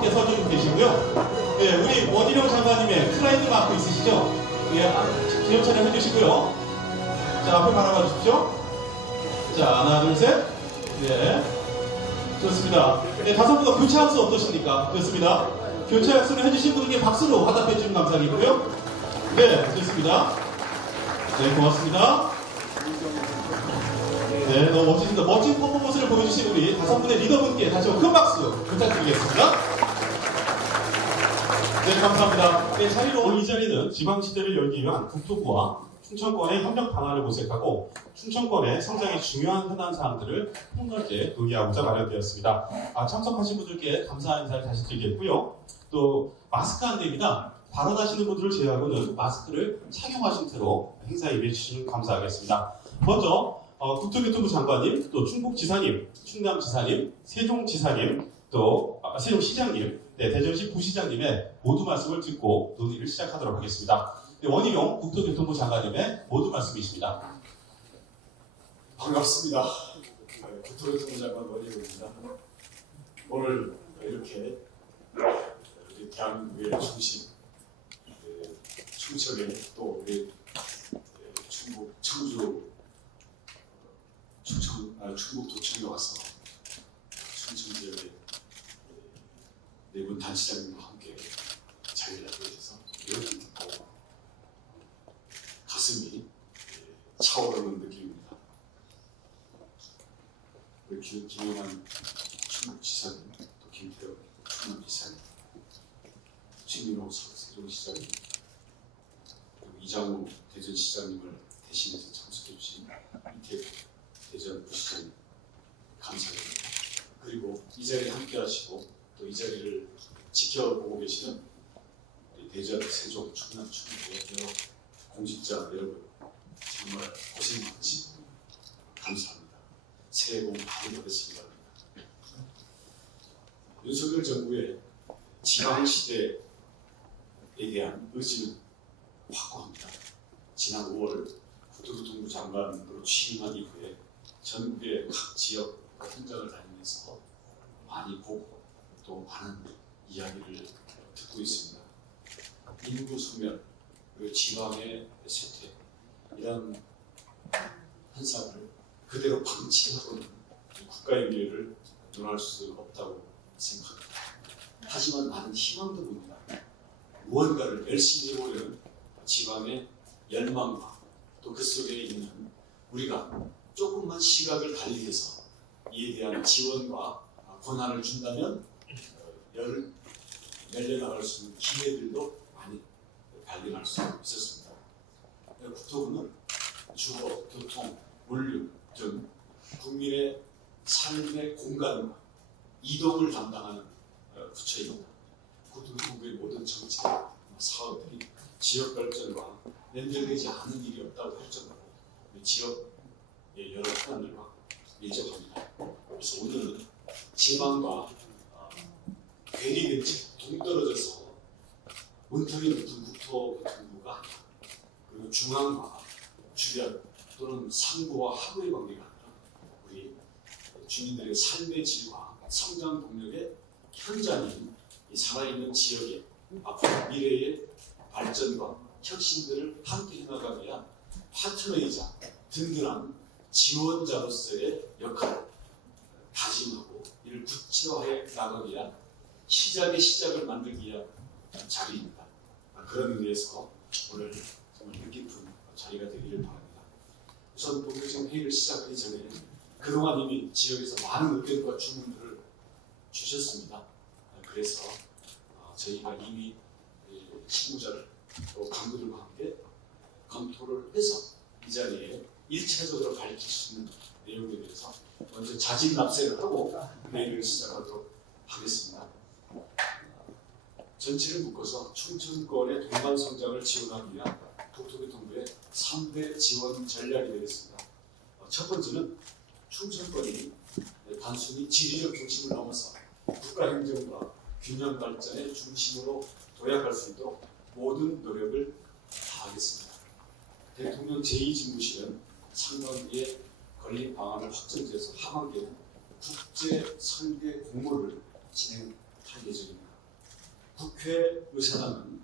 함께 서주시면 되시고요. 네, 우리 원희룡 장관님의 슬라이드 마크 있으시죠? 예, 기념 촬영 해주시고요. 자, 앞에 바라봐 주십시오. 자, 하나, 둘, 셋. 네. 좋습니다. 네, 다섯 분과 교체 학수 어떠십니까? 좋습니다. 교체 학수를 해주신 분에게 박수로 화답해 주시면 감사하겠고요. 네, 좋습니다. 네, 고맙습니다. 네, 너무 멋지십니다. 멋진 퍼포먼스를 보여주신 우리 다섯 분의 리더분께 다시 한번 큰 박수 부탁드리겠습니다. 네, 감사합니다. 네, 자리로 오늘 이 자리는 지방시대를 열기 위한 국토부와 춘천권의 협력 방안을 모색하고 춘천권의 성장에 중요한 현안 사항들을 폭넓게 논의하고자 마련되었습니다. 참석하신 분들께 감사 인사를 다시 드리겠고요. 또 마스크 안 됩니다. 발언하시는 분들을 제외하고는 마스크를 착용하신 채로 행사에 임해 주시면 감사하겠습니다. 먼저 국토교통부 장관님, 또 충북지사님, 충남지사님, 세종지사님, 또 세종시장님, 네, 대전시 부시장님의 모두 말씀을 듣고 논의를 시작하도록 하겠습니다. 네, 원희룡 국토교통부 장관님의 모두 말씀이십니다. 반갑습니다. 국토교통부 장관 원희룡입니다. 오늘 이렇게 우리 대한민국의 중심, 춘천에 또 우리 충북 청주 충북도청에 와서 춘천 지역의 네 분 단체장님과 함께 자리를 하게 돼서 이렇게 듣고 가슴이 차오르는 느낌입니다. 우리 김영환 충북지사님, 또 김태엽 충남지사님, 최민호 세종시장님, 그리고 이장우 대전시장님을 대신해서 참석해 주신 이태엽 대전부시장님 감사드립니다. 그리고 이 자리에 함께 하시고 또 이 자리를 지켜보고 계시는 대전, 세종, 충남, 충북의 여러 공직자 여러분 정말 고생 많으시고 감사합니다. 새해 복 많이 받으시기 바랍니다. 윤석열 정부의 지방시대에 대한 의지는 확고합니다. 지난 5월 국토교통부 장관으로 취임한 이후에 전국의 각 지역 현장을 다니면서 많이 보고 또 많은 이야기를 듣고 있습니다. 인구 소멸, 그리고 지방의 쇠퇴 이런 현상을 그대로 방치하고는 국가의 미래를 논할 수 없다고 생각합니다. 하지만 많은 희망도 봅니다. 무언가를 열심히 해보려는 지방의 열망과 또 그 속에 있는 우리가 조금만 시각을 달리해서 이에 대한 지원과 권한을 준다면 열을 내려나갈 수 있는 기회들도 많이 발견할 수 있었습니다. 국토부는 주거, 교통, 물류 등 국민의 삶의 공간과 이동을 담당하는 부처입니다. 국토부의 모든 정책, 사업들이 지역 발전과 연결되지 않은 일이 없다고 할 정도로 지역의 여러 현안들과 밀접합니다. 그래서 오늘은 지방과 괴리된 채 동떨어져서 문턱이 붙은 국토교통부가 아니라 그리고 중앙과 주변 또는 상부와 하부의 관계가 아니라 우리 주민들의 삶의 질과 성장 동력의 현장인 이 살아있는 지역의 앞으로 미래의 발전과 혁신들을 함께 해나가기 위한 파트너이자 든든한 지원자로서의 역할을 다짐하고 이를 구체화해 나가기 위한 시작을 만들기 위한 자리입니다. 그런 의미에서 오늘 정말 뜻깊은 자리가 되기를 바랍니다. 우선 본격적인 회의를 시작하기 전에 그동안 이미 지역에서 많은 의견과 주문들을 주셨습니다. 그래서 저희가 이미 실무자를 또 강구들과 함께 검토를 해서 이 자리에 1차적으로 밝힐 수 있는 내용에 대해서 먼저 자진 납세를 하고 회의를 시작하도록 하겠습니다. 전체를 묶어서 춘천권의 동반 성장을 지원하기 위한 국토교통부의 3대 지원 전략이 되겠습니다. 첫 번째는 춘천권이 단순히 지리적 중심을 넘어서 국가 행정과 균형 발전의 중심으로 도약할 수 있도록 모든 노력을 다하겠습니다. 대통령 제2집무실은 상반기에 건립 방안을 확정지어서 하반기에는 국제 설계 공모를 진행할 예정입니다. 국회의사당은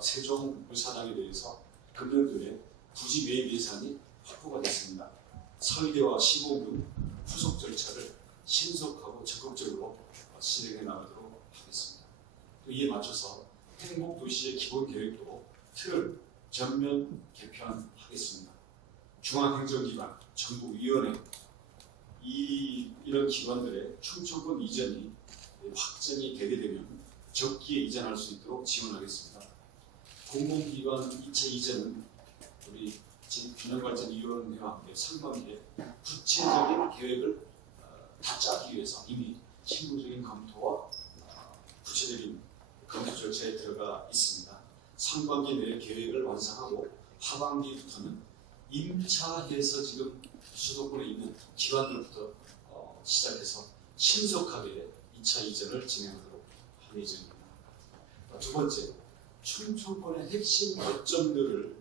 세종의사당에 대해서 금년도에 부지 매입 예산이 확보가 됐습니다. 설계와 시공등 후속 절차를 신속하고 적극적으로 진행해 나가도록 하겠습니다. 또 이에 맞춰서 행복도시의 기본계획도 틀을 전면 개편하겠습니다. 중앙행정기관, 정부위원회 이런 기관들의 충청권 이전이 확정이 되게 되면 적기에 이전할 수 있도록 지원하겠습니다. 공공기관 2차 이전은 우리 균형발전위원회와 함께 상반기에 구체적인 계획을 다 짜기 위해서 이미 실무적인 검토와 구체적인 검토 절차에 들어가 있습니다. 상반기 내에 계획을 완성하고 하반기부터는 임차해서 지금 수도권에 있는 기관들부터 시작해서 신속하게 2차 이전을 진행하도록 할 예정입니다. 두 번째, 충청권의 핵심 거점들을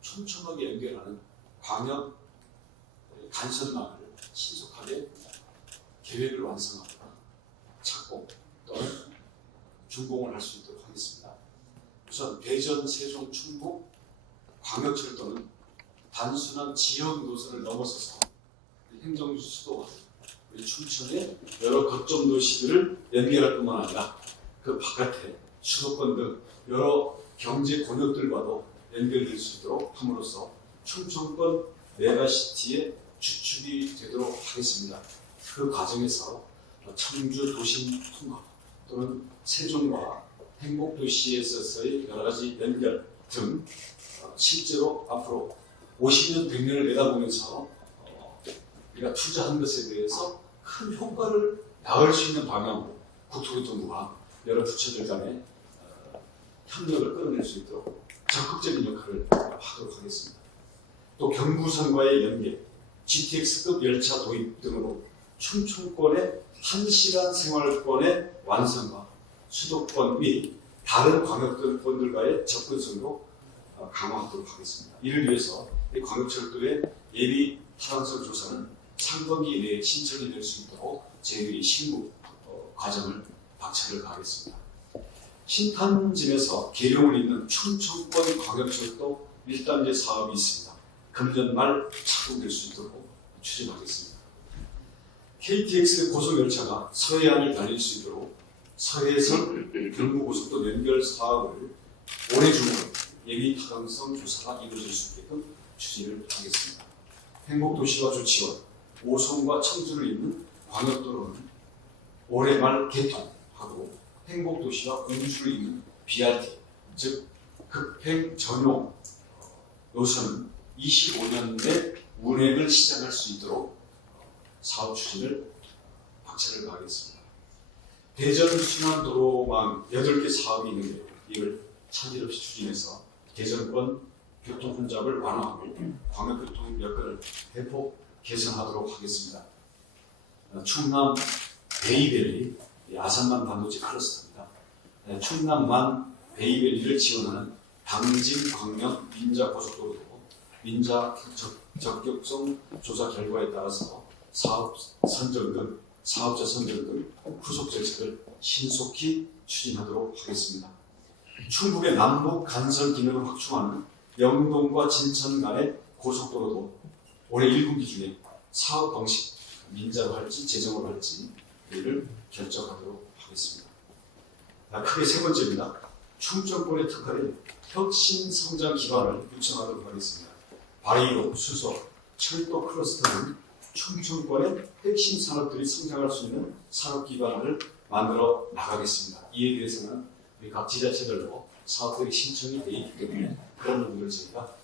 촘촘하게 연결하는 광역 간선망을 신속하게 계획을 완성하거나 착공 또는 준공을 할 수 있도록 하겠습니다. 우선 대전, 세종, 충북 광역철도는 단순한 지역 노선을 넘어서서 행정 수도와 우리 춘천의 여러 거점 도시들을 연결할 뿐만 아니라 그 바깥에 수도권 등 여러 경제 권역들과도 연결될 수 있도록 함으로써 충청권 메가시티의 주축이 되도록 하겠습니다. 그 과정에서 청주 도심 통합 또는 세종과 행복도시에서의 여러 가지 연결 등 실제로 앞으로 50년, 100년을 내다보면서 우리가 투자한 것에 대해서 큰 효과를 낳을 수 있는 방향으로 국토교통부가 여러 부처들 간에 협력을 끌어낼 수 있도록 적극적인 역할을 하도록 하겠습니다. 또 경부선과의 연계, GTX급 열차 도입 등으로 충청권의 1시간 생활권의 완성과 수도권 및 다른 광역권들과의 접근성도 강화하도록 하겠습니다. 이를 위해서 이 광역철도의 예비 타당성 조사는 상반기 내에 신청이 될 수 있도록 저희들이 실무 과정을 박차를 가하겠습니다. 신탄진에서 계룡을 잇는 충청권 광역철도 1단계 사업이 있습니다. 금년 말 착공될 수 있도록 추진하겠습니다. KTX 고속열차가 서해안을 달릴 수 있도록 서해선 경부고속도 연결 사업을 올해 중으로 예비 타당성 조사가 이루어질 수 있게끔 추진을 하겠습니다. 행복도시와 조치원, 오송과 청주를 잇는 광역도로는 올해 말 개통하고 행복도시와 공주를 잇는 BRT, 즉 급행 전용 노선은 25년 내 운행을 시작할 수 있도록 사업 추진을 박차를 가하겠습니다. 대전 순환도로망 8개 사업이 있는데요. 이걸 차질 없이 추진해서 대전권 교통 혼잡을 완화하고 광역교통 여건을 대폭 개선하도록 하겠습니다. 충남 베이밸리 아산만 반도체 클러스터입니다. 충남만 베이밸리를 지원하는 당진 광명 민자 고속도로도 민자 적격성 조사 결과에 따라서 사업 선정 등 사업자 선정 등 후속 절차를 신속히 추진하도록 하겠습니다. 충북의 남북 간선 기능을 확충하는 영동과 진천 간의 고속도로도 올해 1분기 중에 사업 방식 민자로 할지 재정으로 할지 이를 결정하도록 하겠습니다. 크게 세 번째입니다. 충청권에 특화된 혁신 성장 기반을 구축하도록 하겠습니다. 바이오, 수소, 철도 클러스터는 충청권의 핵심 산업들이 성장할 수 있는 산업 기반을 만들어 나가겠습니다. 이에 대해서는 우리 각 지자체별로 사업들이 신청이 되어 있기 때문에 그런 부분을 저희가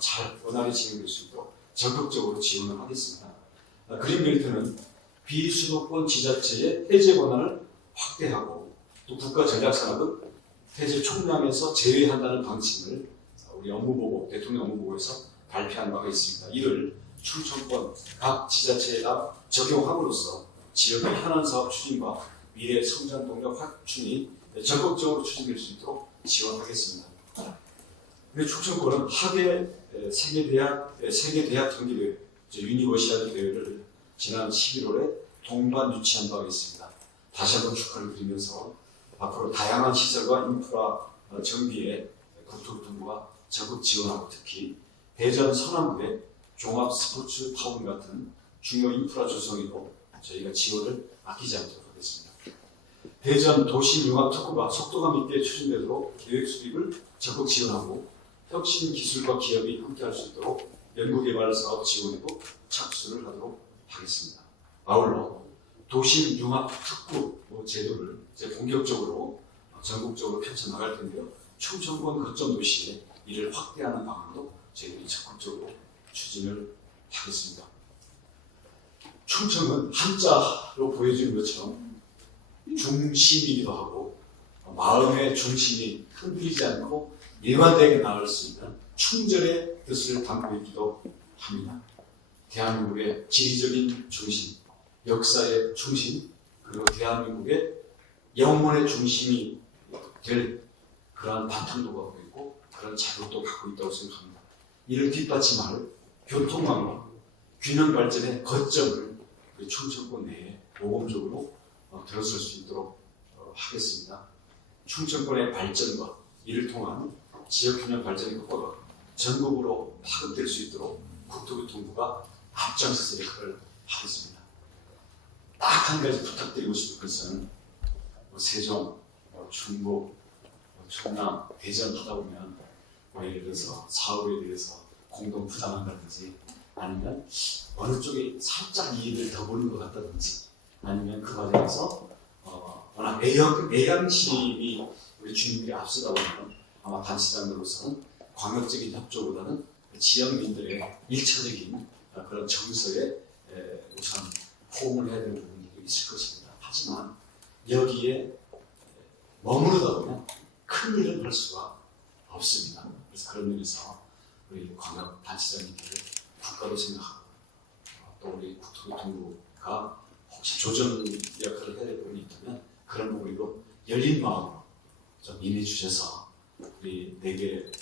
잘 원활히 진행될 수 있도록 적극적으로 지원을 하겠습니다. 그린벨트는 비수도권 지자체의 해제 권한을 확대하고 또 국가전략산업은 해제 총량에서 제외한다는 방침을 우리 업무보고, 대통령 업무보고에서 발표한 바가 있습니다. 이를 충청권 각 지자체에다 적용함으로써 지역의 현안 사업 추진과 미래 성장 동력 확충이 적극적으로 추진될 수 있도록 지원하겠습니다. 우리 충청권은 학예 세계대학 경기대회, 유니버시아드 대회를 지난 11월에 동반 유치한 바가 있습니다. 다시 한번 축하를 드리면서 앞으로 다양한 시설과 인프라 정비에 국토교통부가 적극 지원하고 특히 대전 서남부의 종합 스포츠 타운 같은 중요 인프라 조성에도 저희가 지원을 아끼지 않도록 하겠습니다. 대전 도시융합특구가 속도감 있게 추진되도록 계획 수립을 적극 지원하고 혁신 기술과 기업이 함께할 수 있도록 연구개발 사업 지원에도 착수를 하도록 하겠습니다. 아울러 도시융합특구 제도를 이제 본격적으로 전국적으로 펼쳐나갈 텐데요. 충청권 거점 도시에 이를 확대하는 방안도 저희들이 적극적으로 추진을 하겠습니다. 충청은 한자로 보여지는 것처럼 중심이기도 하고 마음의 중심이 흔들리지 않고 일관되게 나갈 수 있는 충절의 뜻을 담고 있기도 합니다. 대한민국의 지리적인 중심, 역사의 중심, 그리고 대한민국의 영혼의 중심이 될 그러한 바탕도 갖고 있고 그런 자료도 갖고 있다고 생각합니다. 이를 뒷받침할 교통망과 균형 발전의 거점을 충청권 내에 모범적으로 들어설 수 있도록 하겠습니다. 충청권의 발전과 이를 통한 지역균형 발전의 효과가 전국으로 파급될 수 있도록 국토교통부가 앞장서서 역할을 하겠습니다. 딱 한 가지 부탁드리고 싶은 것은 세종, 충북, 충남, 대전 하다 보면 예를 들어서 사업에 대해서 공동 부담한다든지 아니면 어느 쪽에 살짝 이익을 더 보는 것 같다든지 아니면 그 과정에서 워낙 애양심이 우리 주민들이 앞서다 보면 아마 단체장으로서는 광역적인 협조보다는 지역민들의 일차적인 그런 정서에 우선 호응을 해야 되는 부분이 있을 것입니다. 하지만 여기에 머무르다 보면 큰 일은 할 수가 없습니다. 그래서 그런 면에서 우리 광역 단체장님들을 국가로 생각하고 또 우리 국토교통부가 혹시 조정 역할을 해야 될 부분이 있다면 그런 부분도 열린 마음으로 좀 임해 주셔서 우리 4개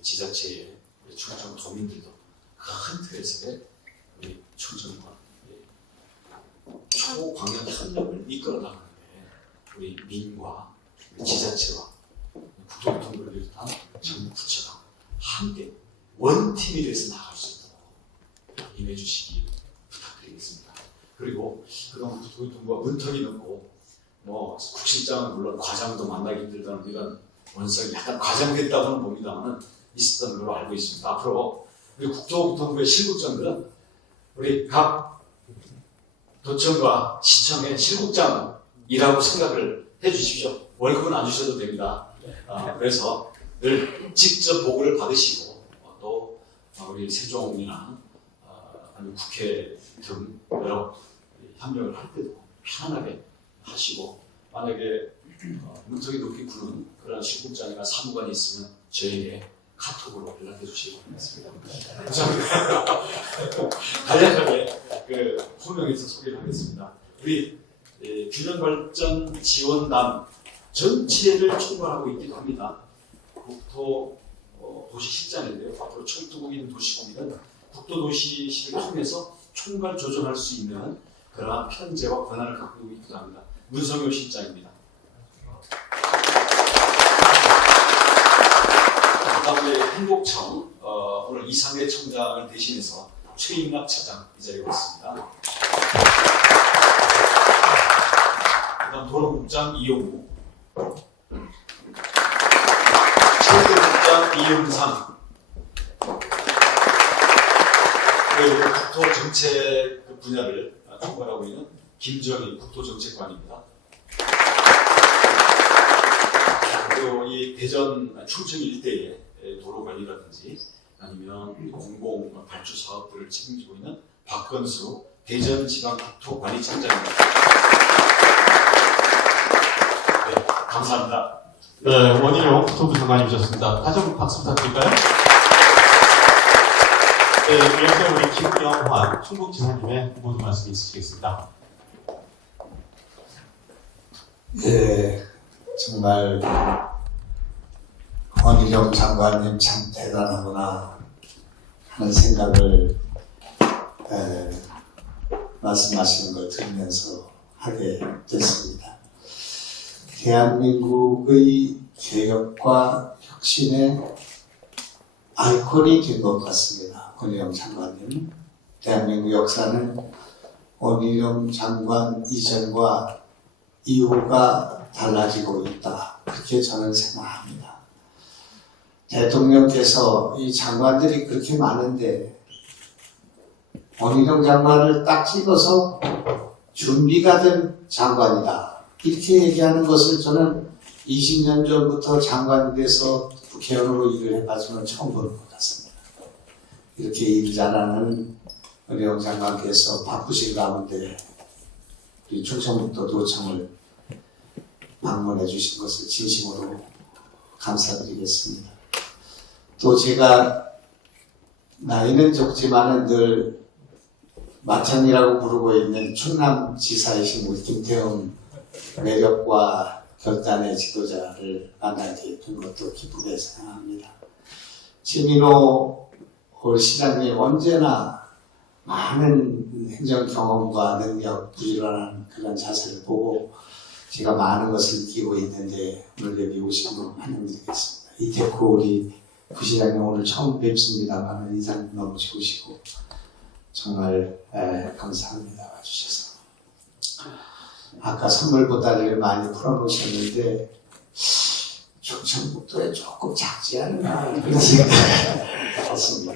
지자체의 우리 충청 도민들도 큰 틀에서의 우리 충청과 초광역 협력을 이끌어 나가는데 우리 민과 우리 지자체와 국토교통부를 비롯한 정부 부처가 함께 원팀이 돼서 나갈 수 있도록 임해 주시기 부탁드리겠습니다. 그리고 그동안 국토교통부가 문턱이 높고 국실장은 물론 과장도 만나기 힘들다는 이런 원성이 약간 과장됐다고는 봅니다만 있었던 걸로 알고 있습니다. 앞으로 우리 국토교통부의 실국장들은 우리 각 도청과 시청의 실국장이라고 생각을 해주십시오. 월급은 안 주셔도 됩니다. 그래서 늘 직접 보고를 받으시고 또 우리 세종이나 아니면 국회 등 여러 협력을 할 때도 편안하게 하시고 만약에 문턱이 높이 구는 그런 실국장이나 사무관이 있으면 저에게 카톡으로 연락해 주시기 바라겠습니다. 감사합니다. 간략하게 호명해서 소개를 하겠습니다. 우리 균형발전 지원단 전체를 총괄하고 있기도 합니다. 국토도시실장인데요. 앞으로 총투국인 도시공이든 국토도시실을 통해서 총괄 조정할 수 있는 그러한 편제와 권한을 갖고 있기도 합니다. 문성효 실장입니다. 우리 행복청 오늘 이상대 청장을 대신해서 최임락 차장 이 자리에 왔습니다. 그다음 도로국장 이용우, 체육국장 이용상, 그리고 국토정책 분야를 총괄하고 있는 김정희 국토정책관입니다. 그리고 이 대전 충청 일대의 도로 관리라든지 아니면 공공 발주 사업들을 책임지고 있는 박건수 대전지방국토관리청장입니다. 네, 감사합니다. 네, 원희룡 국토부 장관님이셨습니다. 다시 한번 박수 부탁드릴까요? 네, 이어서 우리 김영환 충북지사님의 모든 말씀 있으시겠습니다. 예, 정말 원희룡 장관님 참 대단하구나 하는 생각을 말씀하시는 걸 들으면서 하게 됐습니다. 대한민국의 개혁과 혁신의 아이콘이 된 것 같습니다. 원희룡 장관님. 대한민국 역사는 원희룡 장관 이전과 이후가 달라지고 있다. 그렇게 저는 생각합니다. 대통령께서 이 장관들이 그렇게 많은데 원희룡 장관을 딱 찍어서 준비가 된 장관이다. 이렇게 얘기하는 것을 저는 20년 전부터 장관이 돼서 국회의원으로 일을 해봤지만 처음 보는 것 같습니다. 이렇게 일 잘하는 원희룡 장관께서 바쁘신 가운데 우리 충청북도 도청을 방문해 주신 것을 진심으로 감사드리겠습니다. 또 제가 나이는 적지만은 늘 마천이라고 부르고 있는 충남지사이신 우리 김태형 매력과 결단의 지도자를 만나게 된 것도 기쁘게 생각합니다. 최민호 우리 시장님 언제나 많은 행정 경험과 능력, 부지런한 그런 자세를 보고 제가 많은 것을 느끼고 있는데 오늘 여기 오신 분 환영드리겠습니다. 이태코 우리 부시장님 오늘 처음 뵙습니다만 인상 너무 좋으시고 정말 감사합니다. 와주셔서. 아까 선물 보따리를 많이 풀어놓으셨는데 충청북도에 조금 작지 않나 그런 생각을 했습니다.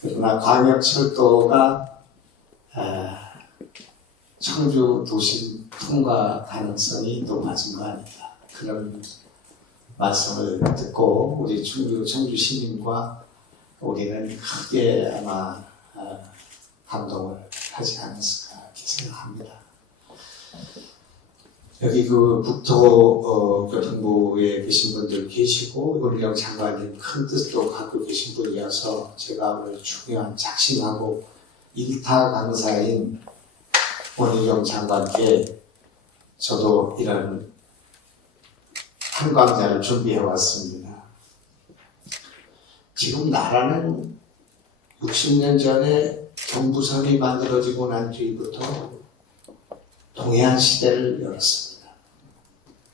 그러나 광역철도가 청주 도심 통과 가능성이 높아진 거 아닌가 그런 말씀을 듣고 우리 청주 시민과 우리는 크게 아마 감동을 하지 않았을까 이렇게 생각합니다. 여기 그 국토교통부에 계신 분들 계시고 원희룡 장관님 큰 뜻도 갖고 계신 분이어서 제가 오늘 중요한 작심하고 일타 강사인 원희룡 장관께 저도 이런 한 강좌를 준비해 왔습니다. 지금 나라는 60년 전에 경부선이 만들어지고 난 뒤부터 동해안 시대를 열었습니다.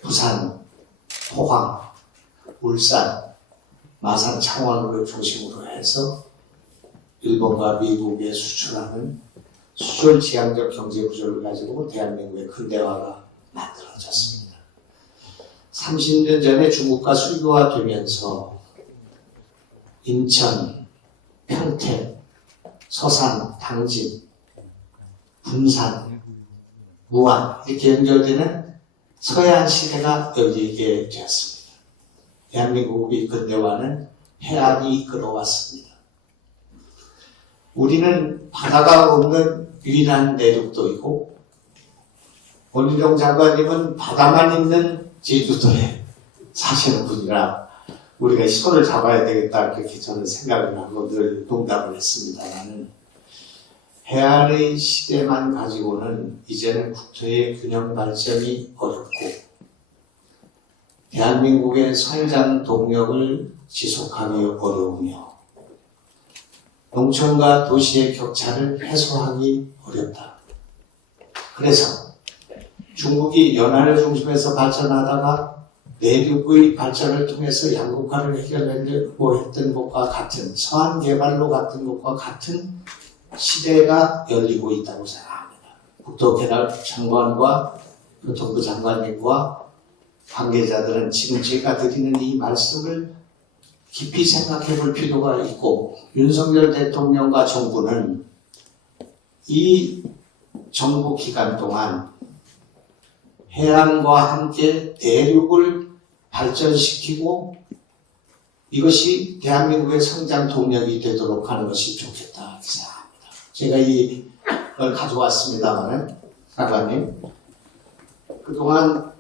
부산, 포항, 울산, 마산, 창원을 중심으로 해서 일본과 미국에 수출하는 수출 지향적 경제 구조를 가지고 대한민국의 근대화가 만들어졌습니다. 30년 전에 중국과 수교화 되면서 인천, 평택, 서산, 당진, 군산, 무안 이렇게 연결되는 서해안 시대가 열리게 되었습니다. 대한민국의 근대화는 해안이 이끌어왔습니다. 우리는 바다가 없는 유일한 내륙도이고 원희룡 장관님은 바다만 있는 제주도에 사시는 분이라 우리가 손을 잡아야 되겠다 그렇게 저는 생각을 하고 늘 농담을 했습니다. 나는 해안의 시대만 가지고는 이제는 국토의 균형 발전이 어렵고 대한민국의 성장 동력을 지속하기 어려우며 농촌과 도시의 격차를 해소하기 어렵다. 그래서 중국이 연안을 중심에서 발전하다가 내륙의 발전을 통해서 양극화를 해결하려고 했던 것과 같은 서안 개발로 갔던 것과 같은 시대가 열리고 있다고 생각합니다. 국토개발 장관과 교통부 장관님과 관계자들은 지금 제가 드리는 이 말씀을 깊이 생각해 볼 필요가 있고 윤석열 대통령과 정부는 이 정부 기간 동안 해안과 함께 대륙을 발전시키고 이것이 대한민국의 성장 동력이 되도록 하는 것이 좋겠다 이렇게 생각합니다. 제가 이걸 가져왔습니다마는 장관님 그동안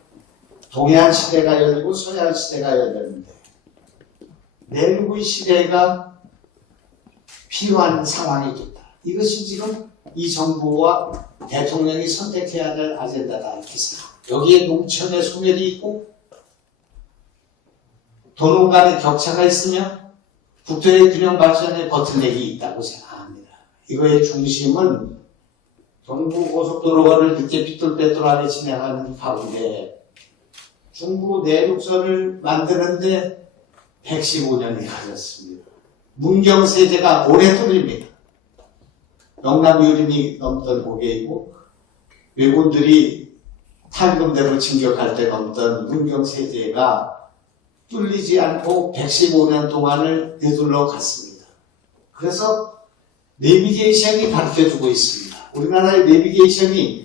동해안 시대가 열리고 서해안 시대가 열렸는데 내륙의 시대가 필요한 상황이 됐다. 이것이 지금 이 정부와 대통령이 선택해야 될 아젠다다 이렇게 생각합니다. 여기에 농촌의 소멸이 있고 도농 간의 격차가 있으며 국토의 균형 발전에 버튼렉이 있다고 생각합니다. 이거의 중심은 동부고속도로를 늦게 삐뚤빼뚤하게 진행하는 가운데 중부 내륙선을 만드는데 115년이 걸렸습니다. 문경세제가 오래 뚫립니다. 영남 유림이 넘던 고개이고 왜군들이 탈군대로 진격할 때 넘던 문경세제가 뚫리지 않고 115년 동안을 되돌러 갔습니다. 그래서 내비게이션이 가르쳐주고 있습니다. 우리나라의 내비게이션이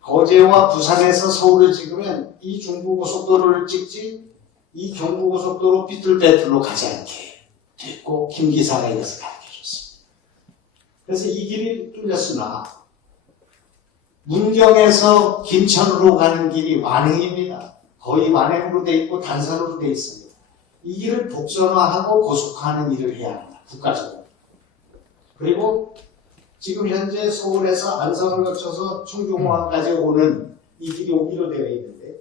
거제와 부산에서 서울을 찍으면 이 중부고속도로를 찍지 이 경부고속도로 삐뚤빼뚤로 가지 않게 됐고 김기사가 이것을 가르쳐줬습니다. 그래서 이 길이 뚫렸으나 문경에서 김천으로 가는 길이 완행입니다. 거의 완행으로 돼 있고 단선으로 돼 있습니다. 이 길을 복선화하고 고속화하는 일을 해야 합니다. 국가적으로. 그리고 지금 현재 서울에서 안성을 거쳐서 청주공항까지 오는 이 길이 오기로 되어 있는데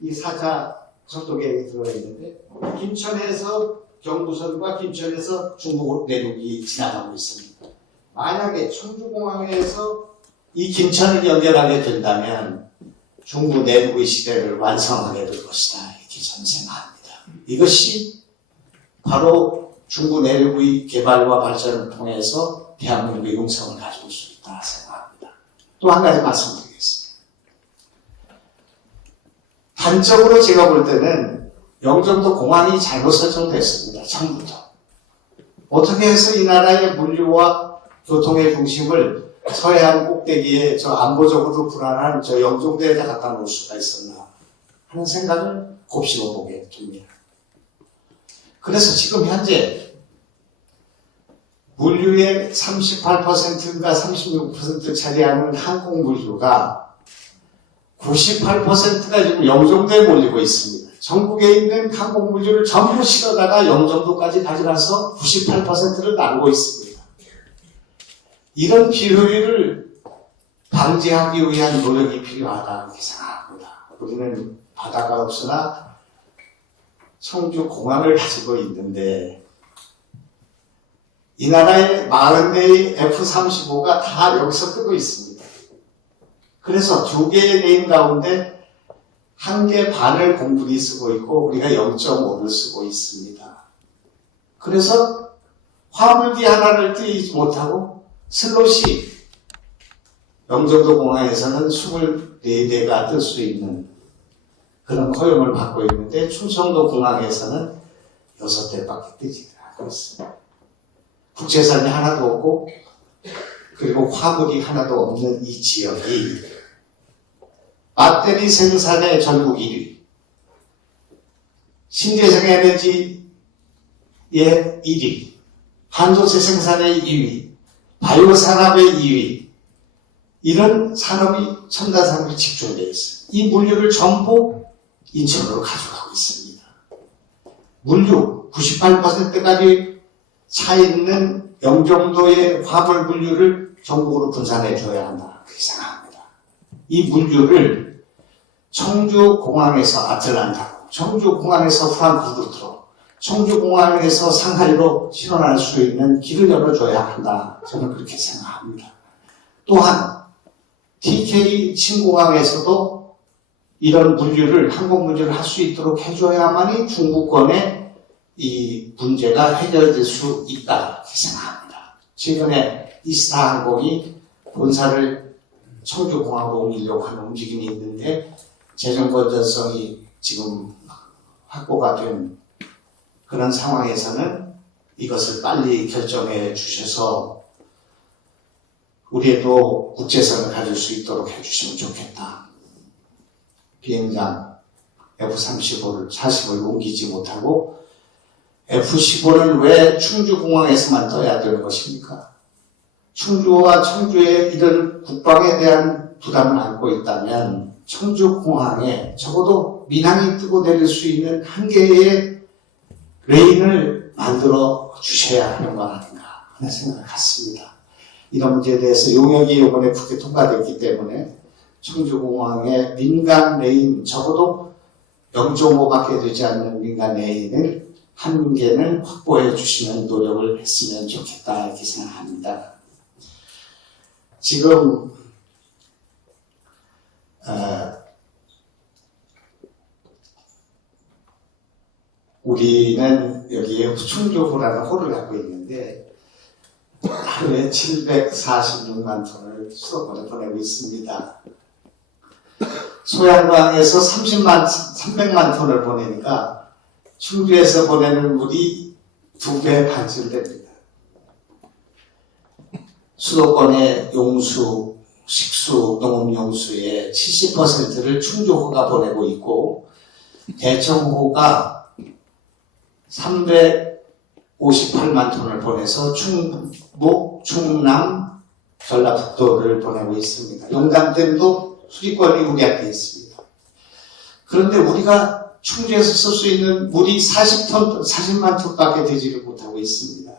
이 4차 철도 계획이 들어가 있는데 김천에서 경부선과 김천에서 중부 내륙이 지나가고 있습니다. 만약에 청주공항에서 이 김천을 연결하게 된다면 중부 내륙의 시대를 완성하게 될 것이다. 이렇게 저는 생각합니다. 이것이 바로 중부 내륙의 개발과 발전을 통해서 대한민국의 용성을 가져올 수 있다 생각합니다. 또 한 가지 말씀드리겠습니다. 단적으로 제가 볼 때는 영종도 공항이 잘못 설정됐습니다. 처음부터. 어떻게 해서 이 나라의 물류와 교통의 중심을 서해안 꼭대기에 저 안보적으로 불안한 저 영종도에다 갖다 놓을 수가 있었나 하는 생각을 곱씹어 보게 됩니다. 그래서 지금 현재 물류의 38%인가 36% 차지하는 항공 물류가 98%가 지금 영종도에 몰리고 있습니다. 전국에 있는 항공 물류를 전부 실어다가 영종도까지 가져가서 98%를 나누고 있습니다. 이런 비효율을 방지하기 위한 노력이 필요하다 이렇게 생각합니다. 우리는 바다가 없으나 청주 공항을 가지고 있는데 이 나라의 40대의 F-35가 다 여기서 뜨고 있습니다. 그래서 2개의 레인 가운데 1개 반을 공군이 쓰고 있고 우리가 0.5를 쓰고 있습니다. 그래서 화물기 하나를 띄지 못하고 슬롯이 영종도 공항에서는 24대가 뜰 수 있는 그런 허용을 받고 있는데 충청도 공항에서는 6대밖에 뜨지 않고 있습니다. 국제선이 하나도 없고 그리고 화물이 하나도 없는 이 지역이 배터리 생산의 전국 1위, 신재생 에너지의 1위, 반도체 생산의 2위, 바이오 산업의 2위, 이런 산업이 첨단 산업이 집중되어 있어요. 이 물류를 전부 인천으로 가져가고 있습니다. 물류 98%까지 차 있는 영종도의 화물 물류를 전국으로 분산해 줘야 한다. 그렇게 생각합니다. 이 물류를 청주공항에서 아틀란타로, 청주공항에서 프랑크푸르트로, 청주공항에서 상하이로 실어날 수 있는 길을 열어줘야 한다. 저는 그렇게 생각합니다. 또한 TK 신공항에서도 이런 물류를, 항공 물류를 할 수 있도록 해줘야만이 중부권의 이 문제가 해결될 수 있다. 이렇게 생각합니다. 최근에 이스타 항공이 본사를 청주공항으로 옮기려고 하는 움직임이 있는데 재정 건전성이 지금 확보가 된 그런 상황에서는 이것을 빨리 결정해 주셔서 우리도 국제선을 가질 수 있도록 해주시면 좋겠다. 비행장 F-35를 40을 옮기지 못하고 F-15는 왜 충주공항에서만 떠야 되는 것입니까? 충주와 청주의 이런 국방에 대한 부담을 안고 있다면 청주공항에 적어도 민항이 뜨고 내릴 수 있는 한 개의 레인을 만들어 주셔야 하는 거 아닌가 하는 생각을 갖습니다. 이런 문제에 대해서 용역이 이번에 국회 통과됐기 때문에 청주공항의 민간 레인, 적어도 0.5밖에 되지 않는 민간 레인을 한 개는 확보해 주시는 노력을 했으면 좋겠다 이렇게 생각합니다. 지금 우리는 여기에 충주호라는 호를 갖고 있는데 하루에 746만 톤을 수도권에 보내고 있습니다. 소양강에서 300만 톤을 보내니까 충주에서 보내는 물이 2배 반쯤됩니다. 수도권의 용수, 식수, 농업용수의 70%를 충주호가 보내고 있고 대청호가 358만 톤을 보내서 충북, 충남, 전라북도를 보내고 있습니다. 용담댐도 수리권이 우리한테 있습니다. 그런데 우리가 충주에서 쓸 수 있는 물이 40만 톤밖에 되지를 못하고 있습니다.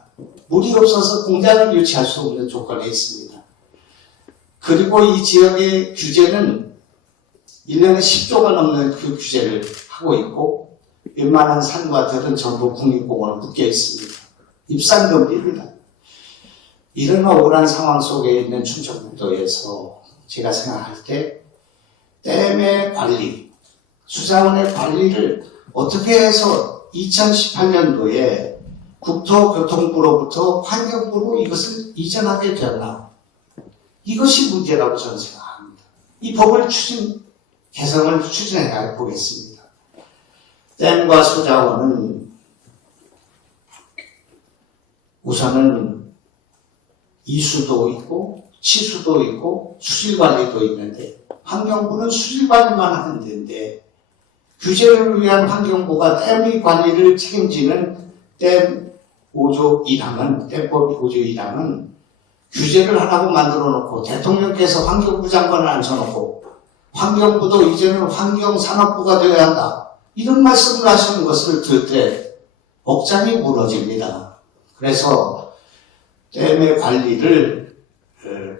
물이 없어서 공장을 유치할 수 없는 조건에 있습니다. 그리고 이 지역의 규제는 1년에 10조가 넘는 그 규제를 하고 있고 웬만한 산과 들은 전부 국립공원에 묶여 있습니다. 입산금지입니다. 이런 억울한 상황 속에 있는 충청북도에서 제가 생각할 때 댐의 관리, 수자원의 관리를 어떻게 해서 2018년도에 국토교통부로부터 환경부로 이것을 이전하게 되었나? 이것이 문제라고 저는 생각합니다. 이 법을 개정을 추진해 보겠습니다. 댐과 수자원은 우선은 이수도 있고 치수도 있고 수질관리도 있는데 환경부는 수질관리만 하는 데인데 규제를 위한 환경부가 댐의 관리를 책임지는 댐 5조 1항은 댐법 5조 1항은 규제를 하라고 만들어 놓고 대통령께서 환경부 장관을 앉혀놓고 환경부도 이제는 환경산업부가 되어야 한다. 이런 말씀을 하시는 것을 들을 때 억장이 무너집니다. 그래서 댐의 관리를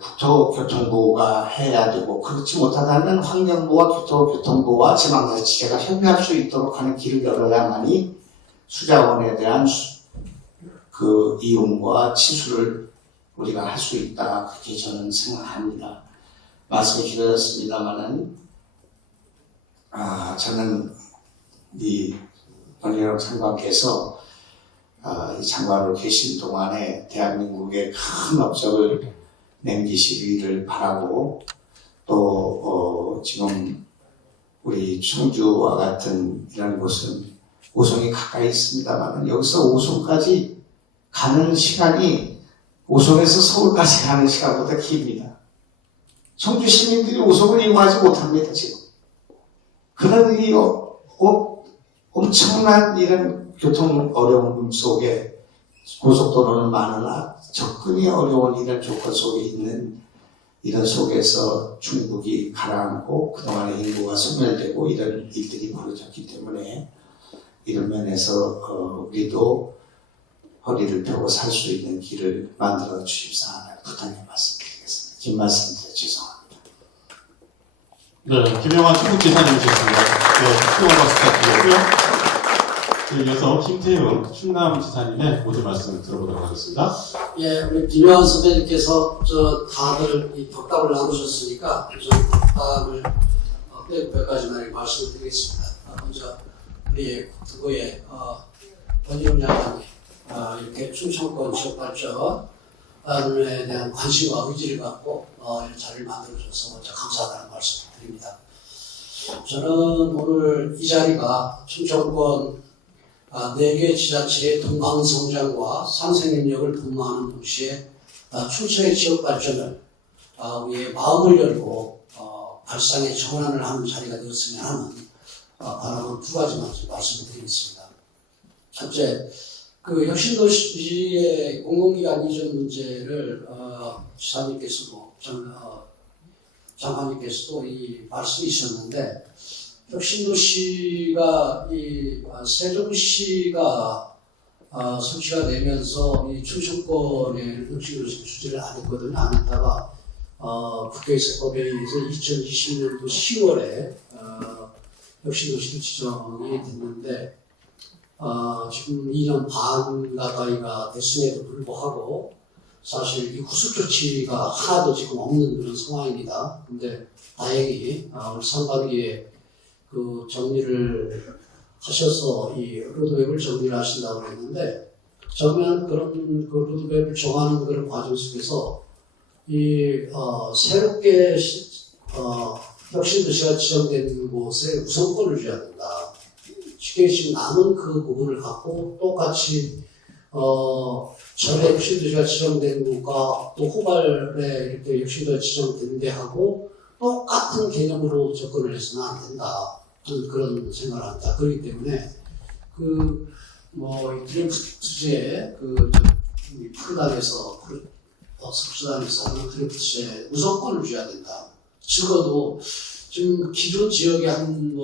국토교통부가 해야 되고 그렇지 못하다면 환경부와 국토교통부와 지방자치제가 협의할 수 있도록 하는 길을 열어야만이 수자원에 대한 그 이용과 치수를 우리가 할 수 있다. 그렇게 저는 생각합니다. 말씀이 길어졌습니다만은 저는 이 원희룡 장관께서 이 장관으로 계신 동안에 대한민국의 큰 업적을 남기시기를 바라고 또 지금 우리 충주와 같은 이런 곳은 오송이 가까이 있습니다만 여기서 오송까지 가는 시간이 오송에서 서울까지 가는 시간보다 깁니다. 청주 시민들이 오송을 이용하지 못합니다. 지금 그런 이 엄청난 이런 교통 어려움 속에 고속도로는 많으나 접근이 어려운 이런 조건 속에 있는 이런 속에서 중국이 가라앉고 그동안에 인구가 소멸되고 이런 일들이 벌어졌기 때문에 이런 면에서 우리도 허리를 펴고 살 수 있는 길을 만들어 주십사 하는 부탁의 말씀드리겠습니다. 긴 말씀드려 죄송합니다. 네, 김영환 충북지사님이셨습니다. 네, 뜨거운 박수 부탁드리고요. 이어서 김태훈 충남지사님의 모두 말씀을 들어보도록 하겠습니다. 예, 우리 김영환 선배님께서 다들 이 덕담을 나누셨으니까 좀 덕담을 빼고 몇 가지만 말씀을 드리겠습니다. 먼저 우리 국토부의 원희룡 장관님 이렇게 충청권 지역 발전에 대한 관심과 의지를 갖고 이런 자리를 만들어줘서 먼저 감사하다는 말씀을 드립니다. 저는 오늘 이 자리가 충청권 4개 지자체의 동방성장과 상생능력을 도모하는 동시에 충청의 지역 발전을 우리의 마음을 열고 발상의 전환을 하는 자리가 되었으면 하는 바람은 두 가지만 말씀을 드리겠습니다. 첫째, 그 혁신도시의 공공기관 이전 문제를 지사님께서도 장관님께서도 이 말씀이 있었는데 혁신도시가 이 세종시가 설치가 되면서 이 충청권의 혁신도시 주제를 안 했거든요. 안 했다가 국회에서 법에 의해서 2020년도 10월에 혁신도시로 지정이 됐는데 지금 2년 반 가까이가 됐음에도 불구하고 사실 이 후속 조치가 하나도 지금 없는 그런 상황입니다. 근데 다행히 우리 상반기에 그 정리를 하셔서 이 로드맵을 정리를 하신다고 했는데, 처음에는 그런 그 로드맵을 정하는 그런 과정 속에서 새롭게 혁신도시가 지정된 곳에 우선권을 줘야 된다. 쉽게 지금 남은 그 부분을 갖고 똑같이 전에 혁신도시가 지정된 곳과 또 후발에 이렇게 혁신도시가 지정된 데하고 똑같은 개념으로 접근을 해서는 안 된다. 그런 생각을 합니다. 그렇기 때문에 이 드래프트제 푸르단에서 석수단에서 하는 드래프트제 우선권을 줘야 된다. 적어도 지금 기존 지역에 한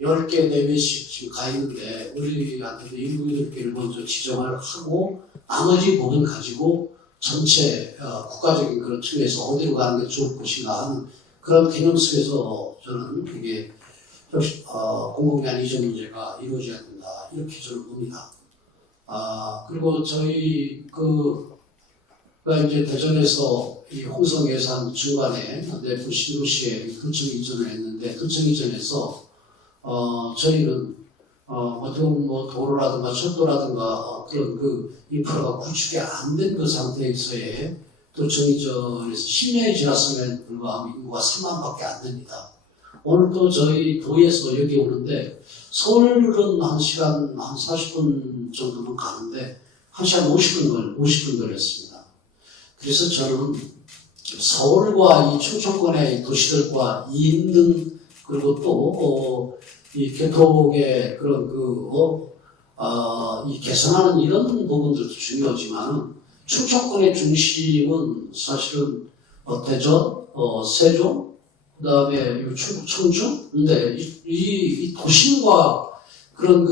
10개, 4개씩 지금 가 있는데, 우리한테도 7, 8개를 먼저 지정을 하고, 나머지 부분 가지고 전체 국가적인 그런 틀에서 어디로 가는 게 좋을 것인가 하는 그런 개념 속에서 저는 그게 공공기관 이전 문제가 이루어져야 된다. 이렇게 저는 봅니다. 그리고 저희가 이제 대전에서 이 홍성 예산 중간에 내부 신도시에 도청 이전을 했는데, 도청 이전에서 저희는 어떻게 보면 도로라든가 철도라든가 그런 그 인프라가 구축이 안 된 그 상태에서의 도청 이전에서 10년이 지났음에도 불구하고 인구가 3만밖에 안 됩니다. 오늘 또 저희 도에서 여기 오는데, 서울은 1시간 한 40분 정도면 가는데 1시간 50분 걸렸습니다. 그래서 저는 서울과 이 충청권의 도시들과 있는, 그리고 또 이 교통의 그런 이 개선하는 이런 부분들도 중요하지만, 충청권의 중심은 사실은 대전, 세종, 그 다음에 충북 청주. 근데 이 도심과 그런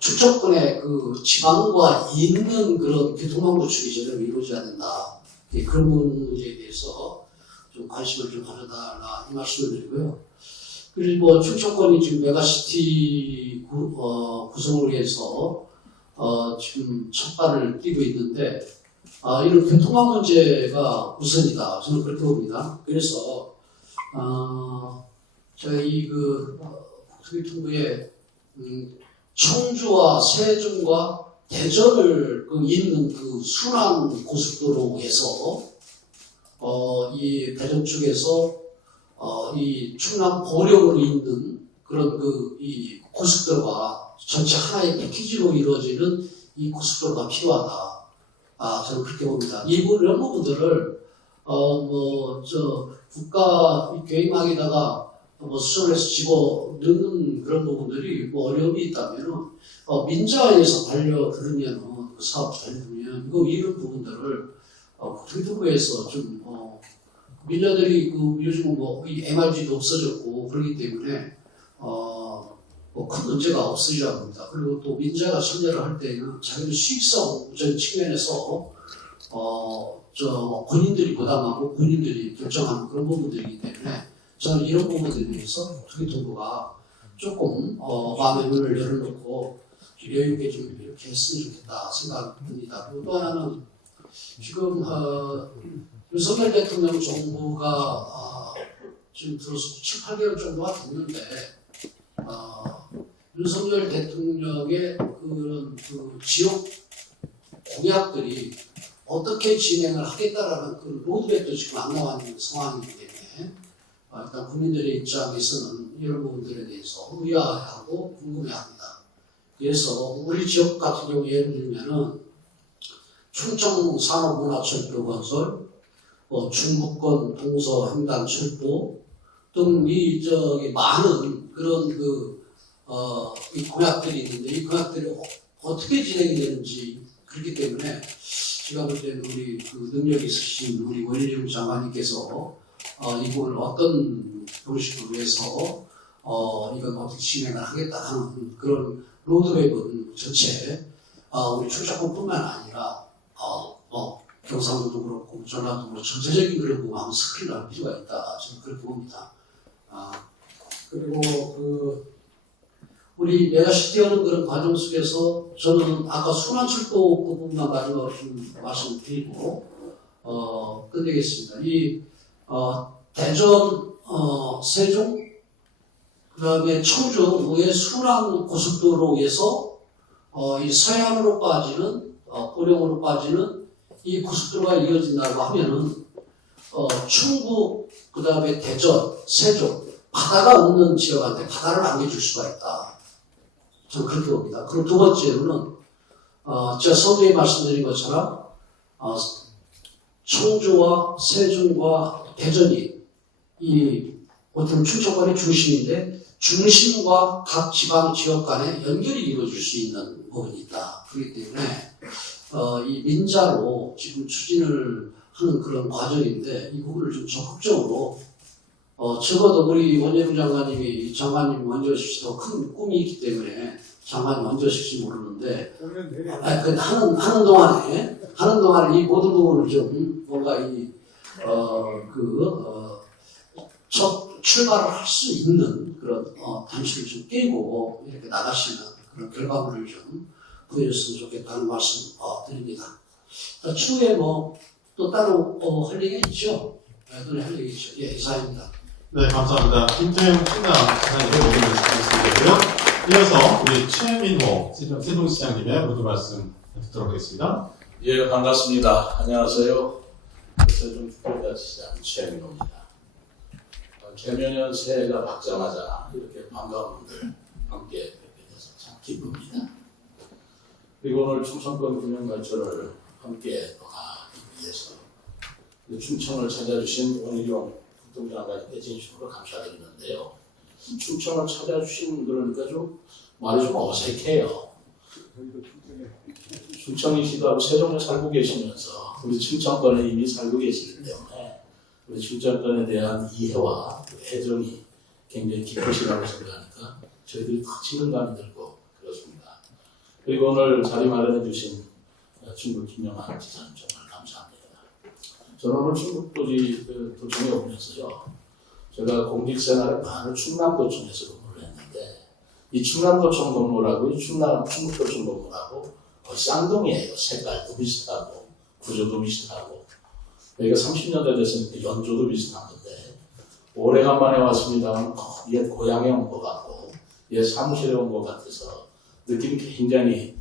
충청권의 지방과 있는 그런 교통망 구축이 제대로 이루어져야 된다. 그런 문제에 대해서 좀 관심을 좀 가져달라, 이 말씀을 드리고요. 그리고 충청권이 지금 메가시티 구성을 위해서 지금 첫 발을 띄고 있는데, 이런 교통망 문제가 우선이다. 저는 그렇게 봅니다. 그래서 저희 국토교통부에 청주와 세종과 대전을 잇는 순환 고속도로에서 이 대전 쪽에서 이 충남 보령으로 잇는 그런 이 고속도로가 전체 하나의 패키지로 이루어지는 이 고속도로가 필요하다. 저는 그렇게 봅니다. 이런 부분들을 국가 계획망에다가 수정해서 집어 넣는 그런 부분들이 어려움이 있다면, 민자에서 달려들으면, 그 사업 달려들면, 이런 부분들을 국토교통부에서 좀 민자들이 요즘은 이 MRG도 없어졌고 그렇기 때문에 큰 문제가 없으리라고 합니다. 그리고 또 민자가 참여를 할 때는 자기들 수익성적인 측면에서 본인들이 부담하고 본인들이 결정하는 그런 부분들이기 때문에, 저는 이런 부분들에 대해서 국토교통부가 조금 마음의 문을 열어놓고 여유 있게 좀 이렇게 했으면 좋겠다 생각합니다. 그리고 또 하나는 지금 윤석열 대통령 정부가 지금 들어서 7, 8개월 정도가 됐는데, 윤석열 대통령의 그런 지역 공약들이 어떻게 진행을 하겠다라는 그 로드맵도 지금 안 나와 있는 상황이기 때문에, 일단 국민들의 입장에서는 이런 부분들에 대해서 의아하고 궁금해합니다. 그래서 우리 지역 같은 경우 예를 들면은 충청 산업문화철도 건설, 충북권 동서횡단철도 등 많은 그런 이 공약들이 있는데, 이 공약들이 어떻게 진행이 되는지, 그렇기 때문에 제가 볼 때는 우리 능력 있으신 우리 원희룡 장관님께서 이 부분을 어떤 방식으로 해서 이건 어떻게 진행을 하겠다 하는 그런 로드맵은 전체 우리 충청권뿐만 아니라 경상도도 그렇고 전라도 그렇고 전체적인 그런 부분 한번 스크린을 할 필요가 있다. 저는 그렇게 봅니다. 그리고 우리 메가시티 하는 그런 과정 속에서 저는 아까 순환철도 그 부분만 가지고 좀 말씀을 드리고 끝내겠습니다. 이 대전, 세종, 그 다음에 청주의 순환 고속도로에서 이 서해안으로 빠지는 고령으로 빠지는 이 고속도로가 이어진다고 하면은 충북 그 다음에 대전, 세종 바다가 없는 지역한테 바다를 안겨줄 수가 있다. 저는 그렇게 봅니다. 그리고 두 번째로는 제가 서두에 말씀드린 것처럼 청주와 세종과 대전이 이 어떤 충청권의 중심인데 중심과 각 지방 지역 간에 연결이 이루어질 수 있는 부분이 있다. 그렇기 때문에 이 민자로 지금 추진을 하는 그런 과정인데 이 부분을 좀 적극적으로 적어도 우리 원재무 장관님이 장관님 원조식도 큰 꿈이 있기 때문에 장관님 원조식인지 모르는데 하는 동안에 이 모든 부분을 좀 뭔가 첫 출발을 할 수 있는 그런 단추를 좀 깨고 이렇게 나가시는 그런 결과물을 좀 보여줬으면 좋겠다는 말씀 드립니다. 추후에 뭐 또 따로 할 얘기가 있죠? 네, 할 얘기 있죠. 예, 이사입니다. 네, 감사합니다. 김태형 충남 시장님의 모든 말씀 말씀드리고요. 이어서 우리 최민호 세종시장님의 모든 말씀 듣도록 하겠습니다. 예, 반갑습니다. 안녕하세요. 세종특별자치시장 최민호입니다. 개묘년 새해가 밝자마자 이렇게 반가운 분들 함께 뵙게 돼서 참 기쁩니다. 그리고 오늘 충청권 균형발전을 함께 하기 위해서 충청을 찾아주신 원희룡 국토부장관님께 진심으로 감사드리는데요. 충청을 찾아주신 그러니까 좀 말이 좀 어색해요. 충청이시도 하고 세종에 살고 계시면서 우리 충청권에 이미 살고 계시기 때문에 우리 충청권에 대한 이해와 애정이 굉장히 깊으시다고 생각하니까 저희들이 더 친근감이 들고 그렇습니다. 그리고 오늘 자리 마련해 주신 충북 김영환 지사님 정말 감사합니다. 저는 오늘 충북도지 도청에 오면서요. 제가 공직생활의 반을 충남도청에서 근무를 했는데 이 충남도청 근무라고 이 충북도청 근무라고 거의 쌍둥이에요. 색깔도 비슷하고 구조도 비슷하고 여기가 30년대 됐으니까 연조도 비슷한 건데 오래간만에 왔습니다만 옛 고향에 온 것 같고 옛 사무실에 온 것 같아서 느낌이 굉장히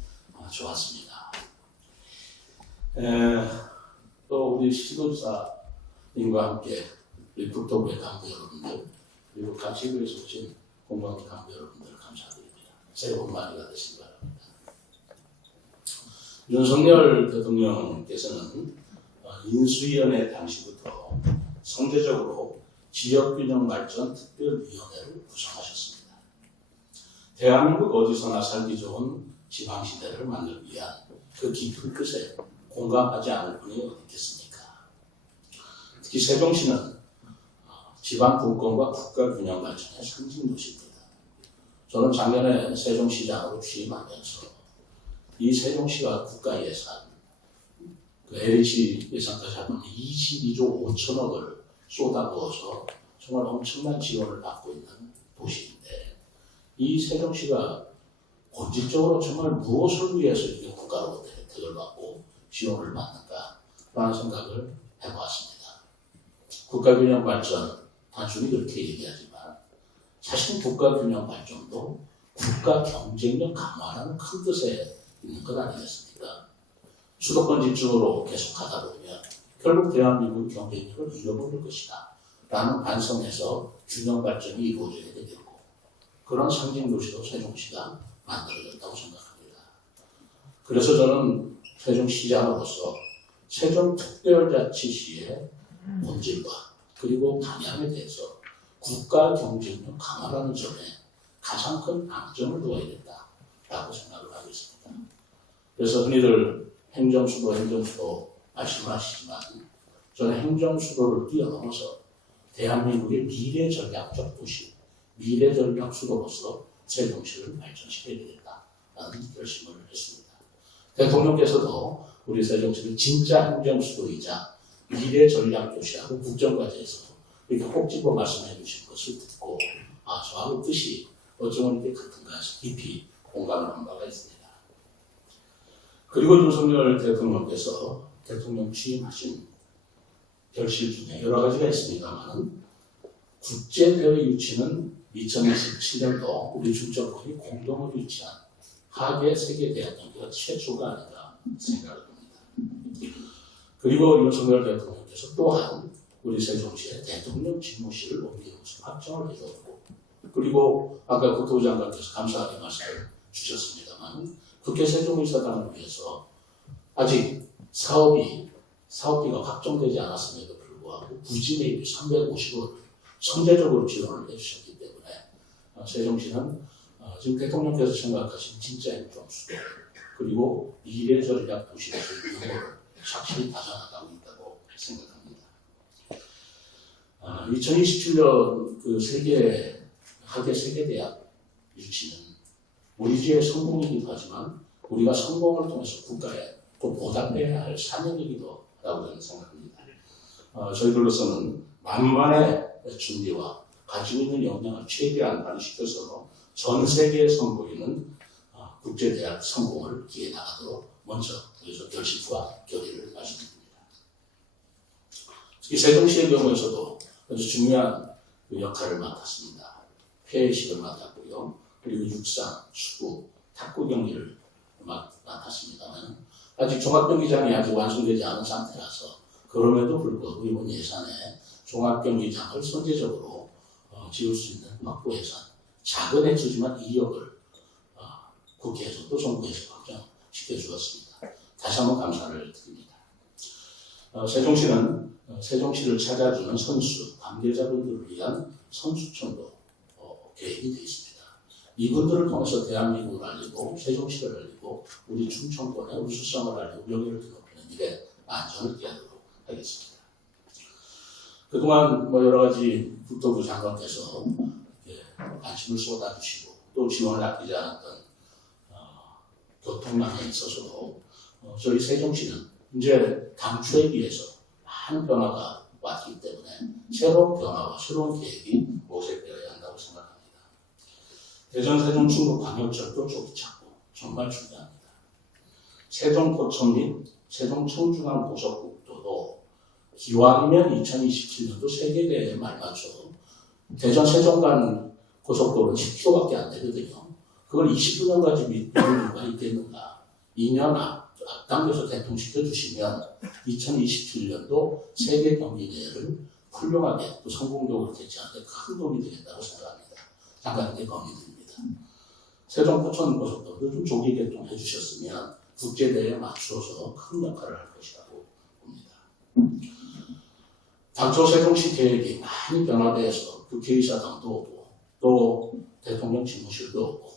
좋았습니다. 또 우리 시도지사님과 함께 우리 국토부의 간부 여러분들 그리고 같이 그에서 오신 공무원 간부 여러분들 감사드립니다. 새해 복 많이 받으시기 바랍니다. 윤석열 대통령께서는 인수위원회 당시부터 상대적으로 지역균형발전특별위원회를 구성하셨습니다. 대한민국 어디서나 살기 좋은 지방시대를 만들기 위한 그 깊은 뜻에 공감하지 않을 분이 어디 있겠습니까? 특히 세종시는 지방 분권과 국가 균형 발전의 상징도시입니다. 저는 작년에 세종시장으로 취임하면서 이 세종시가 국가 예산, 그 LH 예산까지 하면 22조 5천억을 쏟아부어서 정말 엄청난 지원을 받고 있는 도시인데 이 세종시가 본질적으로 정말 무엇을 위해서 이렇게 국가로부터 혜택을 받고 지원을 받는가라는 생각을 해보았습니다. 국가균형 발전 단순히 그렇게 얘기하지만 사실 국가균형 발전도 국가 경쟁력 강화라는 큰 뜻에 있는 것 아니겠습니까? 수도권 집중으로 계속하다 보면 결국 대한민국 경쟁력을 잃어버릴 것이다 라는 반성에서 균형 발전이 이루어져야 되겠고 그런 상징도시로 세종시가 만들어졌다고 생각합니다. 그래서 저는 세종시장으로서 세종특별자치시의 본질과 그리고 방향에 대해서 국가 경쟁력 강화라는 점에 가장 큰 방점을 두어야 된다라고 생각을 하고 있습니다. 그래서 흔히들 행정수도 말씀을 하시지만 저는 행정수도를 뛰어넘어서 대한민국의 미래전략적 도시, 미래전략 수도로서 세종시를 발전시켜야 되겠다라는 결심을 했습니다. 대통령께서도 우리 세종시를 진짜 행정수도이자 미래전략도시라고 국정과제에서 이렇게 꼭 집어 말씀해 주신 것을 듣고 저하고 뜻이 어쩌면 이렇게 같은가 해서 깊이 공감을 한 바가 있습니다. 그리고 윤석열 대통령께서 대통령 취임하신 결실 중에 여러 가지가 있습니다만 국제대회 유치는 2027년도 우리 춘천권이 공동으로 유치한 하계 세계 대학 경기가 최초가 아닌가 생각을 합니다. 그리고 윤석열 대통령께서 또한 우리 세종시에 대통령 집무실을 옮기는 것을 확정을 해줬고, 그리고 아까 국토부 장관께서 감사하게 말씀을 주셨습니다만 국회 세종의사당을 위해서 아직 사업비가 확정되지 않았음에도 불구하고 부지매입 350억을 선제적으로 지원을 해주셨기 때문에 세종시는 지금 대통령께서 생각하신 진짜 행정수도 그리고 미래 전략 도시로서의 규모를 확실히 다져나가고 있다고 생각합니다. 2027년 그 하계 세계대학 유치는 우리 주의 성공이기도 하지만 우리가 성공을 통해서 국가에 또 보답해야 할 사명이기도 하다고 저는 생각합니다. 저희들로서는 만반의 준비와 가지고 있는 역량을 최대한 발휘시켜서 전 세계에 선보이는 국제대학 성공을 기해 나가도록 먼저 그래서 결심과 결의를 말씀드립니다. 특히 세종시의 경우에서도 아주 중요한 역할을 맡았습니다. 폐회식을 맡았고요. 그리고 육상, 축구, 탁구 경기를 맡았습니다만 아직 종합경기장이 아직 완성되지 않은 상태라서 그럼에도 불구하고 이번 예산에 종합경기장을 선제적으로 지을 수 있는 확보 예산 작은 액수지만 2억을 국회에서 또 정부에서 확정시켜 주었습니다. 다시 한번 감사를 드립니다. 세종시는 세종시를 찾아주는 선수, 관계자분들을 위한 선수촌도 계획이 되어 있습니다. 이분들을 통해서 대한민국을 알리고 세종시를 알리고 우리 충청권의 우수성을 알리고 명예를 높이는 일에 안전을 기하도록 하겠습니다. 그동안 여러 가지 국토부 장관께서 관심을 쏟아주시고 또 지원을 아끼지 않았던 교통망에 있어서도 저희 세종시는 이제 당초에 비해서 많은 변화가 왔기 때문에 새로운 변화와 새로운 계획이 모색되어야 한다고 생각합니다. 대전 세종 충북 광역철도 쪽이 찾고 정말 중요합니다. 세종 고천 및 세종 청중앙 고속국도도 기왕이면 2027년도 세계대회에 말맞춰 대전 세종 간 고속도로는 10km밖에 안 되거든요. 그걸 29년까지 미룰 이유가 있겠는가? 2년 앞당겨서 개통시켜 주시면 2027년도 세계 경기대회를 훌륭하게 또 성공적으로 개최하는 데 큰 도움이 되겠다고 생각합니다. 장관님께 건의드립니다. 세종 포천 고속도로도 좀 조기 개통해 주셨으면 국제대회에 맞추어서 큰 역할을 할 것이라고 봅니다. 당초 세종시 계획이 많이 변화돼서 국회의사당도 오고 또 대통령 집무실도 오고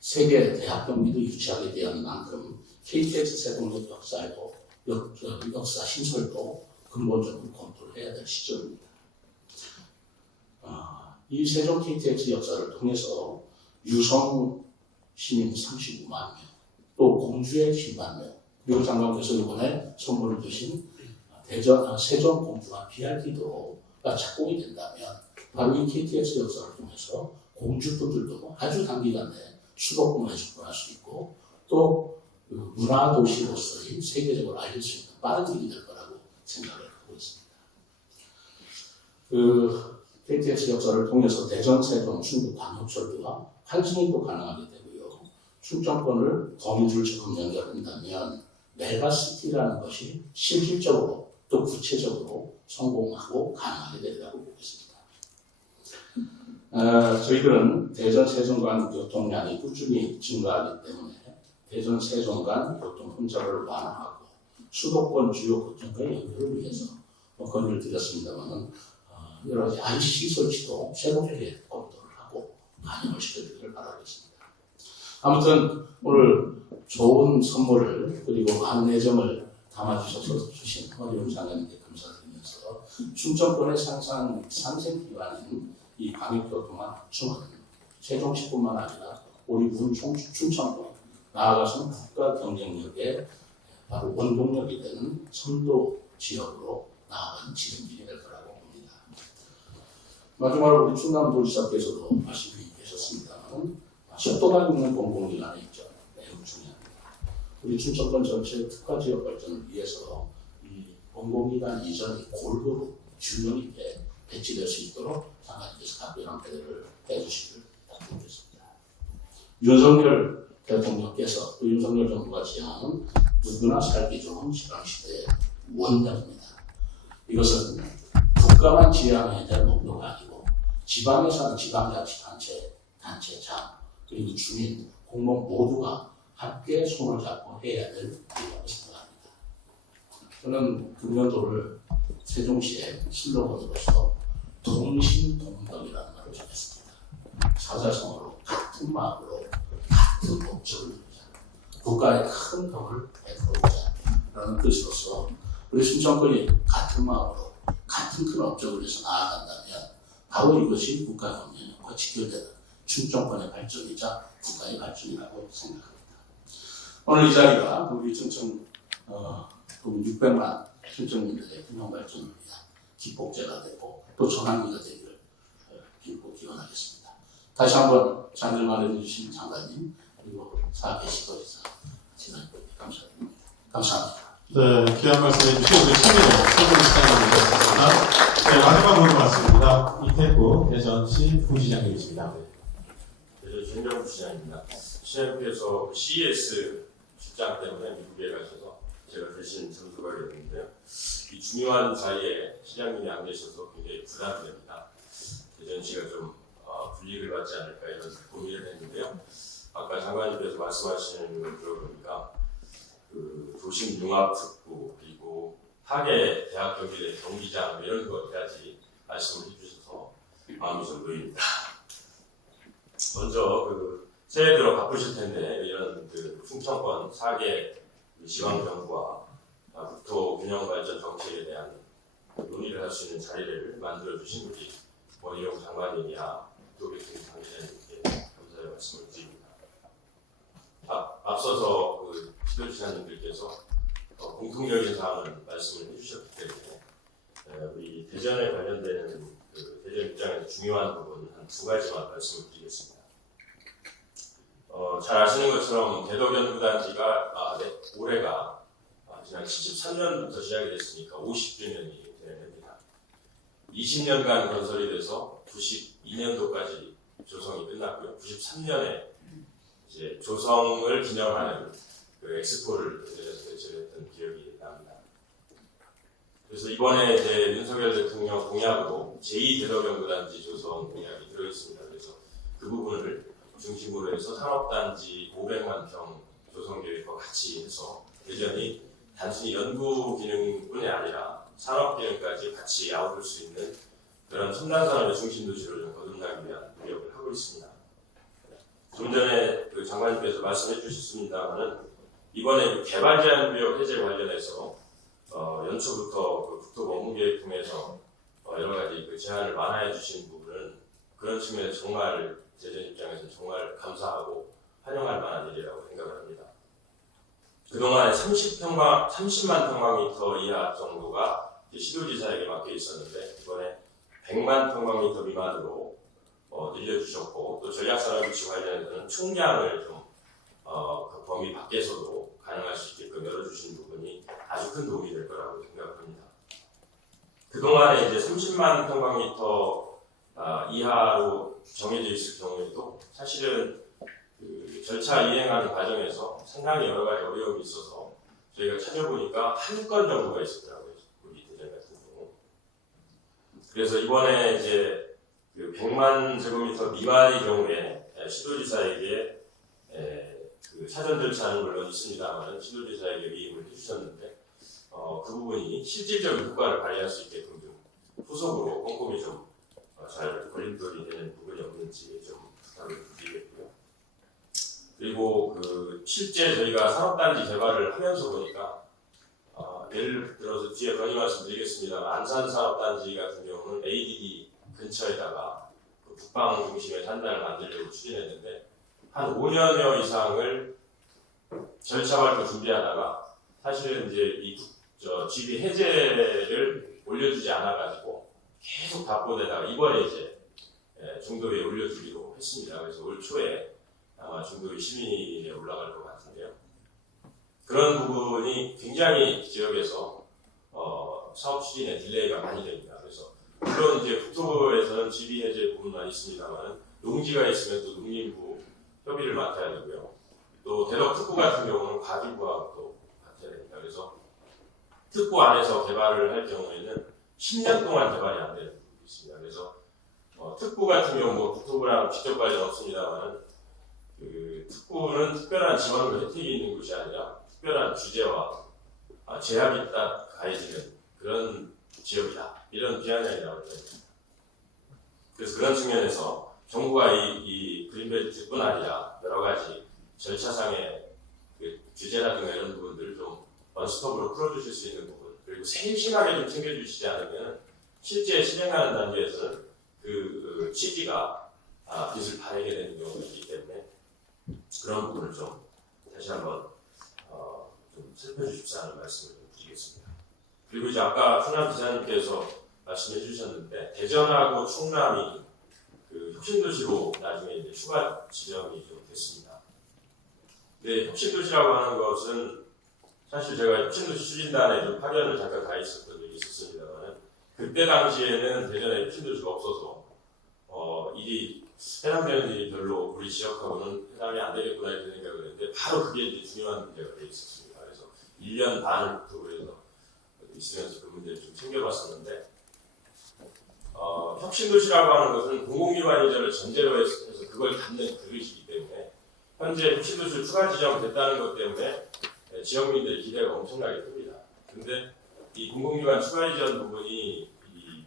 세계 대학 경기도 유치하게 되는 만큼 KTX 세종역 역사 신설도 근본적으로 검토를 해야 될 시점입니다. 이 세종 KTX 역사를 통해서 유성 시민 35만 명, 또 공주의 10만 명, 그리고 장관께서 이번에 선물을 주신 세종 공주와 BRT도가 착공이 된다면 바로 이 KTX 역사를 통해서 공주분들도 아주 단기간 내에 수도권에 접근할 수 있고 또 문화도시로서의 세계적으로 알릴 수 있는 빠른 길이 될 거라고 생각을 하고 있습니다. KTX 역사를 통해서 대전, 세종, 충북 광역철도가 환승이 또 가능하게 되고요. 충청권을 거미줄처럼 연결한다면 메가시티라는 것이 실질적으로 또 구체적으로 성공하고 가능하게 되리라고 보고 있습니다. 저희들은 대전, 세종 간 교통량이 꾸준히 증가하기 때문에 대전, 세종 간 교통 혼잡을 완화하고 수도권 주요 거점과 연결을 위해서 건의를 드렸습니다만 여러 가지 IC 설치도 새롭게 검토를 하고 반영을 시켜주기를 바라겠습니다. 아무튼 오늘 좋은 선물을 그리고 많은 애정을 담아주셔서 주신 허리용 장관님께 감사드리면서 충청권의 상생 기반인 이 광역교통망 확충은 세종시뿐만 아니라 우리 충청권 나아가서는 국가 경쟁력의 바로 원동력이 되는 선도 지역으로 나아가는 지름길이 될 거라고 봅니다. 마지막으로 우리 충남도지사께서도 말씀이 계셨습니다만 속도감 있는 공공기관의 입장 매우 중요합니다. 우리 충청권 전체 특화지역 발전을 위해서 이 공공기관 이전이 골고루 균형 있게 배치될 수 있도록 장관님께서 각별한 배려를 해주시길 부탁드리겠습니다. 윤석열 대통령께서 또 윤석열 정부가 지향하는 누구나 살기 좋은 지방시대의 원칙입니다. 이것은 국가만 지향해야 될 목표가 아니고 지방에 사는 지방자치단체, 단체장, 그리고 주민, 공무원 모두가 함께 손을 잡고 해야 될 일이라고 생각합니다. 저는 금년도를 세종시의 슬로건으로서 동신동덕이라는 말을 정했습니다. 사자성어로 같은 마음으로 같은 목적을 이루자, 국가의 큰 덕을 베풀어보자라는 뜻으로서 우리 충청권이 같은 마음으로 같은 큰 업적을 위해서 나아간다면 바로 이것이 국가 경쟁력과 직결되는 충청권의 발전이자 국가의 발전이라고 생각합니다. 오늘 이 자리가 우리 충청 600만 충청민들의 균형 발전을 위한 기폭제가 되고 또 전환기가 되기를 빌고 기원하겠습니다. 다시 한번 장을 마련해 주신 장관님 그리고 4개 시도지사 지사님께 감사드립니다. 감사합니다. 네, 귀한 말씀 해주신 우리 최민호 서울시장님이셨습니다. 네, 마지막으로 왔습니다. 이태구 대전시 부시장님이십니다. 대전 최민호 부시장입니다. 시장님께서 CES 출장 때문에 미국에 가셔서 제가 대신 참석하게 됐는데요. 이 중요한 자리에 시장님이 안 계셔서 굉장히 부담이 됩니다. 대전시가 좀 불이익을 받지 않을까 이런 고민을 했는데요. 아까 장관님께서 말씀하시는 걸 들어보니까 그 도심 융합특구 그리고 하계 대학 경기대 경기장 이런 것까지 말씀을 해주셔서 마음이 좀 놓입니다. 먼저 그 새해 들어 바쁘실 텐데 이런 그 충청권 4개 지방 정부와 국토 균형 발전 정책에 대한 논의를 할 수 있는 자리를 만들어 주신 우리 원희룡 장관님이야 국토교통 당사자님께 감사의 말씀을 드립니다. 앞서서 그 지도지사님들께서 공통적인 사항을 말씀을 해주셨기 때문에 우리 대전에 관련되는 그 대전 입장에서 중요한 부분 한 두 가지만 말씀을 드리겠습니다. 잘 아시는 것처럼 대덕연구단지가 올해가 지난 73년부터 시작이 됐으니까 50주년이 되는 해입니다. 20년간 건설이 돼서 92년도까지 조성이 끝났고요. 93년에 이제 조성을 기념하는 그 엑스포를 대전에서 개최했던 기억이 납니다. 그래서 이번에 이제 윤석열 대통령 공약으로 제2대덕연구단지 조성 공약이 들어있습니다. 그래서 그 부분을 중심으로 해서 산업단지 500만 평 조성 계획과 같이 해서 대전이 단순히 연구 기능뿐이 아니라 산업 기능까지 같이 아우를 수 있는 그런 첨단 산업의 중심 도시로 좀 거듭나기 위한 노력을 하고 있습니다. 좀 전에 그 장관님께서 말씀해 주셨습니다만은 이번에 개발 제한 구역 해제 관련해서 연초부터 그 국토부 업무계획 통해서 여러 가지 그 제한을 완화해 주신 부분은 그런 측면에서 정말 대전 입장에서 정말 감사하고 환영할 만한 일이라고 생각을 합니다. 그동안에 30만 평방미터 이하 정도가 시도지사에게 맡겨 있었는데 이번에 100만 평방미터 미만으로 늘려주셨고 또 전략산업유치 관련해서는 총량을 좀 그 범위 밖에서도 가능할 수 있게끔 열어주신 부분이 아주 큰 도움이 될 거라고 생각합니다. 그동안에 이제 30만 평방미터 이하로 정해져 있을 경우에도 사실은 그 절차 이행하는 과정에서 상당히 여러 가지 어려움이 있어서 저희가 찾아보니까 한 건 정도가 있었더라고요. 우리 대전 같은 경우. 그래서 이번에 이제 그 100만 제곱미터 미만의 경우에 시도지사에게 그 사전 절차는 물론 있습니다만 시도지사에게 위임을 해주셨는데 그 부분이 실질적인 효과를 발휘할 수 있게끔 좀 후속으로 꼼꼼히 좀 잘 걸림돌이 되는 부분이 없는지 좀 부탁을 드리겠고요. 그리고 그 실제 저희가 산업단지 개발을 하면서 보니까 예를 들어서 뒤에 건의 말씀드리겠습니다만 안산산업단지 같은 경우는 ADD 근처에다가 그 북방 중심의 산단을 만들려고 추진했는데 한 5년여 이상을 절차 발표 준비하다가 사실은 이제 이 GB 해제를 올려주지 않아가지고 계속 답보되다가 이번에 이제 중도에 올려주기로 했습니다. 그래서 올 초에 아마 중도의 시민위에 올라갈 것 같은데요. 그런 부분이 굉장히 지역에서 사업 추진에 딜레이가 많이 됩니다. 그래서 물론 이제 국토부에서는 지리 해제 부분만 있습니다만 농지가 있으면 또 농림부 협의를 맡아야 되고요. 또 대덕 특구 같은 경우는 과기부하고 같아야 됩니다. 그래서 특구 안에서 개발을 할 경우에는 10년 동안 개발이 안 되는 부분이 있습니다. 그래서 특구 같은 경우 뭐 국토부랑 직접 관련 없습니다만 그 특구는 특별한 지원 혜택이 있는 곳이 아니라 특별한 주제와 제약이 딱 가해지는 그런 지역이다. 이런 비아냥이 나올 겁니다. 그래서 그런 측면에서 정부가 이 그린벨트뿐 아니라 여러 가지 절차상의 그 규제라든가 이런 부분들을 좀 원스톱으로 풀어주실 수 있는 부분, 그리고 세심하게 좀 챙겨주시지 않으면 실제 실행하는 단계에서는 그 취지가 빛을 발하게 되는 경우가 있기 때문에 그런 부분을 좀 다시 한번 좀 살펴주십사 하는 말씀을 좀 드리겠습니다. 그리고 이제 아까 충남 기자님께서 말씀해 주셨는데 대전하고 충남이 그 혁신도시로 나중에 이제 추가 지정이 좀 됐습니다. 근데 혁신도시라고 하는 것은 사실 제가 혁신도시 추진단에 좀 파견을 잠깐 가 있었던 적이 있었습니다만 그때 당시에는 대전에 혁신도시가 없어서 일이 해당되는 일이 별로 우리 지역하고는 해당이 안 되겠구나 이런 생각을 했는데 바로 그게 이제 중요한 문제가 되어 있었습니다. 그래서 1년 반을 국토부에서 있으면서 그 문제를 좀 챙겨봤었는데 혁신도시라고 하는 것은 공공기관 이전을 전제로 해서 그걸 갖는 그릇이기 때문에 현재 혁신도시 추가 지정됐다는 것 때문에 지역민들의 기대가 엄청나게 큽니다. 근데 이 공공기관 추가 이전 부분이 이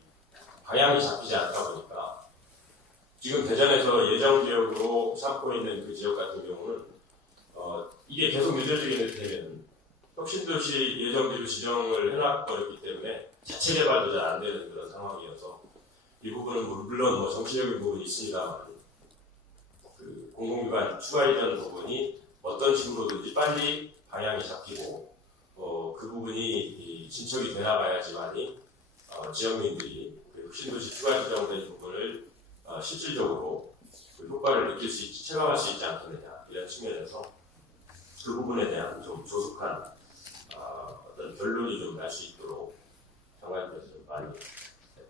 방향이 잡히지 않다 보니까 지금 대전에서 예정지역으로 삼고 있는 그 지역 같은 경우는 이게 계속 늦어지게 되면 혁신도시 예정지로 지정을 해놔버렸기 때문에 자체 개발도 잘 안 되는 그런 상황이어서 이 부분은 물론 뭐 정치적인 부분이 있습니다만 그 공공기관 추가 이전 부분이 어떤 식으로든지 빨리 방향이 잡히고 그 부분이 진척이 되나봐야지만이 지역민들이 그 혁신도시 추가 지정된 부분을 실질적으로 그 효과를 느낄 수 있지, 체감할 수 있지 않겠느냐 이런 측면에서 그 부분에 대한 좀 조속한 어떤 결론이 좀 날 수 있도록 장관님께서 좀 많이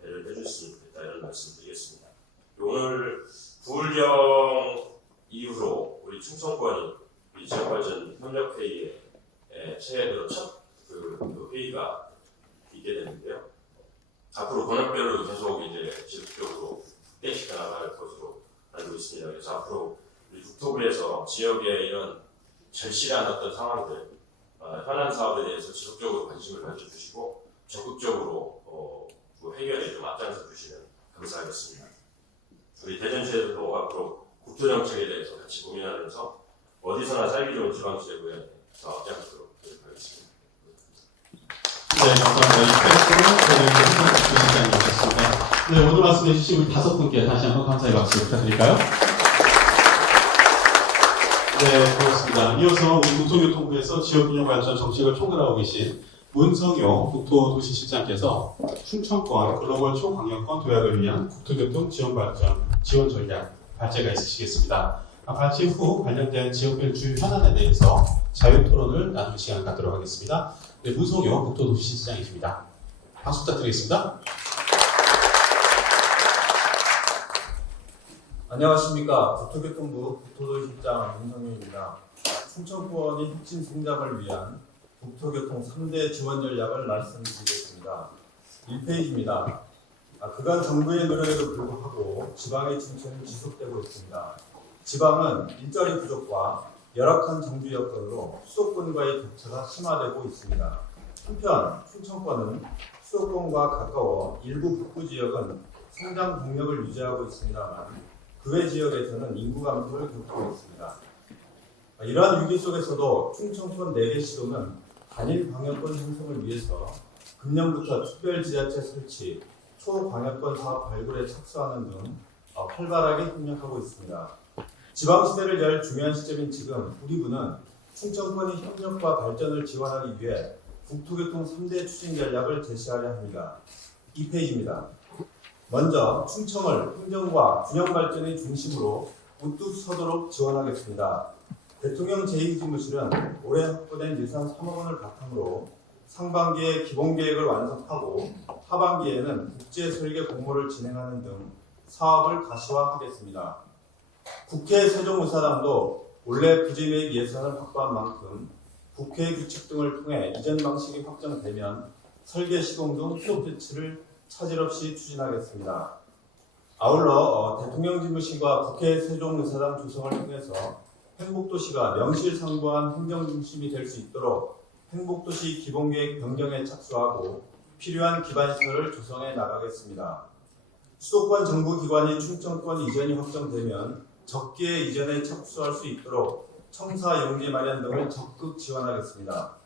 배려를 해주셨으면 좋겠다 이런 말씀 드리겠습니다. 오늘 부울경 이후로 우리 충청권이 우리 지역발전 협력회의에 새해 들어 첫 그 회의가 있게 되는데요. 앞으로 권역별로 계속 이제 지속적으로 확대시켜 나갈 것으로 알고 있습니다. 그래서 앞으로 우리 국토부에서 지역의 이런 절실한 어떤 상황들, 현안 사업에 대해서 지속적으로 관심을 가져주시고 적극적으로 그 해결에 좀 앞장서 주시면 감사하겠습니다. 우리 대전시에서도 앞으로 국토정책에 대해서 같이 고민하면서 어디서나 살기 좋은 지방시대 구현에서 앞장서도록 노력하겠습니다. 네, 감사합니다. 부시장님이셨습니다. 네, 오늘 말씀해 주신 우리 5분께 다시 한번 감사의 박수 부탁드릴까요? 네, 고맙습니다. 이어서 우리 국토교통부에서 지역균형발전 정책을 총괄하고 계신 문성효 국토도시실장께서 충청권 글로벌 초강력권 도약을 위한 국토교통 지원 전략 발제가 있으시겠습니다. 발제 후 관련된 지역별 주요 현안에 대해서 자유토론을 나눌 시간을 갖도록 하겠습니다. 네, 문성효 국토도시실장이십니다. 박수 부탁드리겠습니다. 안녕하십니까. 국토교통부 국토도시실장 문성효입니다. 충청권의 혁신 성장을 위한 국토교통 3대 지원 전략을 말씀드리겠습니다. 1페이지입니다. 그간 정부의 노력에도 불구하고 지방의 침체는 지속되고 있습니다. 지방은 일자리 부족과 열악한 정부 여건으로 수도권과의 격차가 심화되고 있습니다. 한편 충청권은 수도권과 가까워 일부 북부 지역은 성장 동력을 유지하고 있습니다만 그 외 지역에서는 인구 감소를 겪고 있습니다. 이러한 위기 속에서도 충청권 4개 시도는 단일 광역권 형성을 위해서 금년부터 특별지자체 설치, 초광역권 사업 발굴에 착수하는 등 활발하게 협력하고 있습니다. 지방시대를 열 중요한 시점인 지금 우리 부는 충청권의 협력과 발전을 지원하기 위해 국토교통 3대 추진 전략을 제시하려 합니다. 2페이지입니다. 먼저 충청을 행정과 균형 발전의 중심으로 우뚝 서도록 지원하겠습니다. 대통령 제2지무실은 올해 확보된 예산 3억 원을 바탕으로 상반기에 기본계획을 완성하고 하반기에는 국제설계 공모를 진행하는 등 사업을 가시화하겠습니다. 국회 세종의사당도 올해 부지매입 예산을 확보한 만큼 국회 규칙 등을 통해 이전 방식이 확정되면 설계 시공 등 후속 조치를 차질 없이 추진하겠습니다. 아울러 대통령집무실과 국회 세종의사당 조성을 통해서 행복도시가 명실상부한 행정중심이 될 수 있도록 행복도시 기본계획 변경에 착수하고 필요한 기반시설을 조성해 나가겠습니다. 수도권 정부기관이 충청권 이전이 확정되면 적기에 이전에 착수할 수 있도록 청사 용지 마련 등을 적극 지원하겠습니다.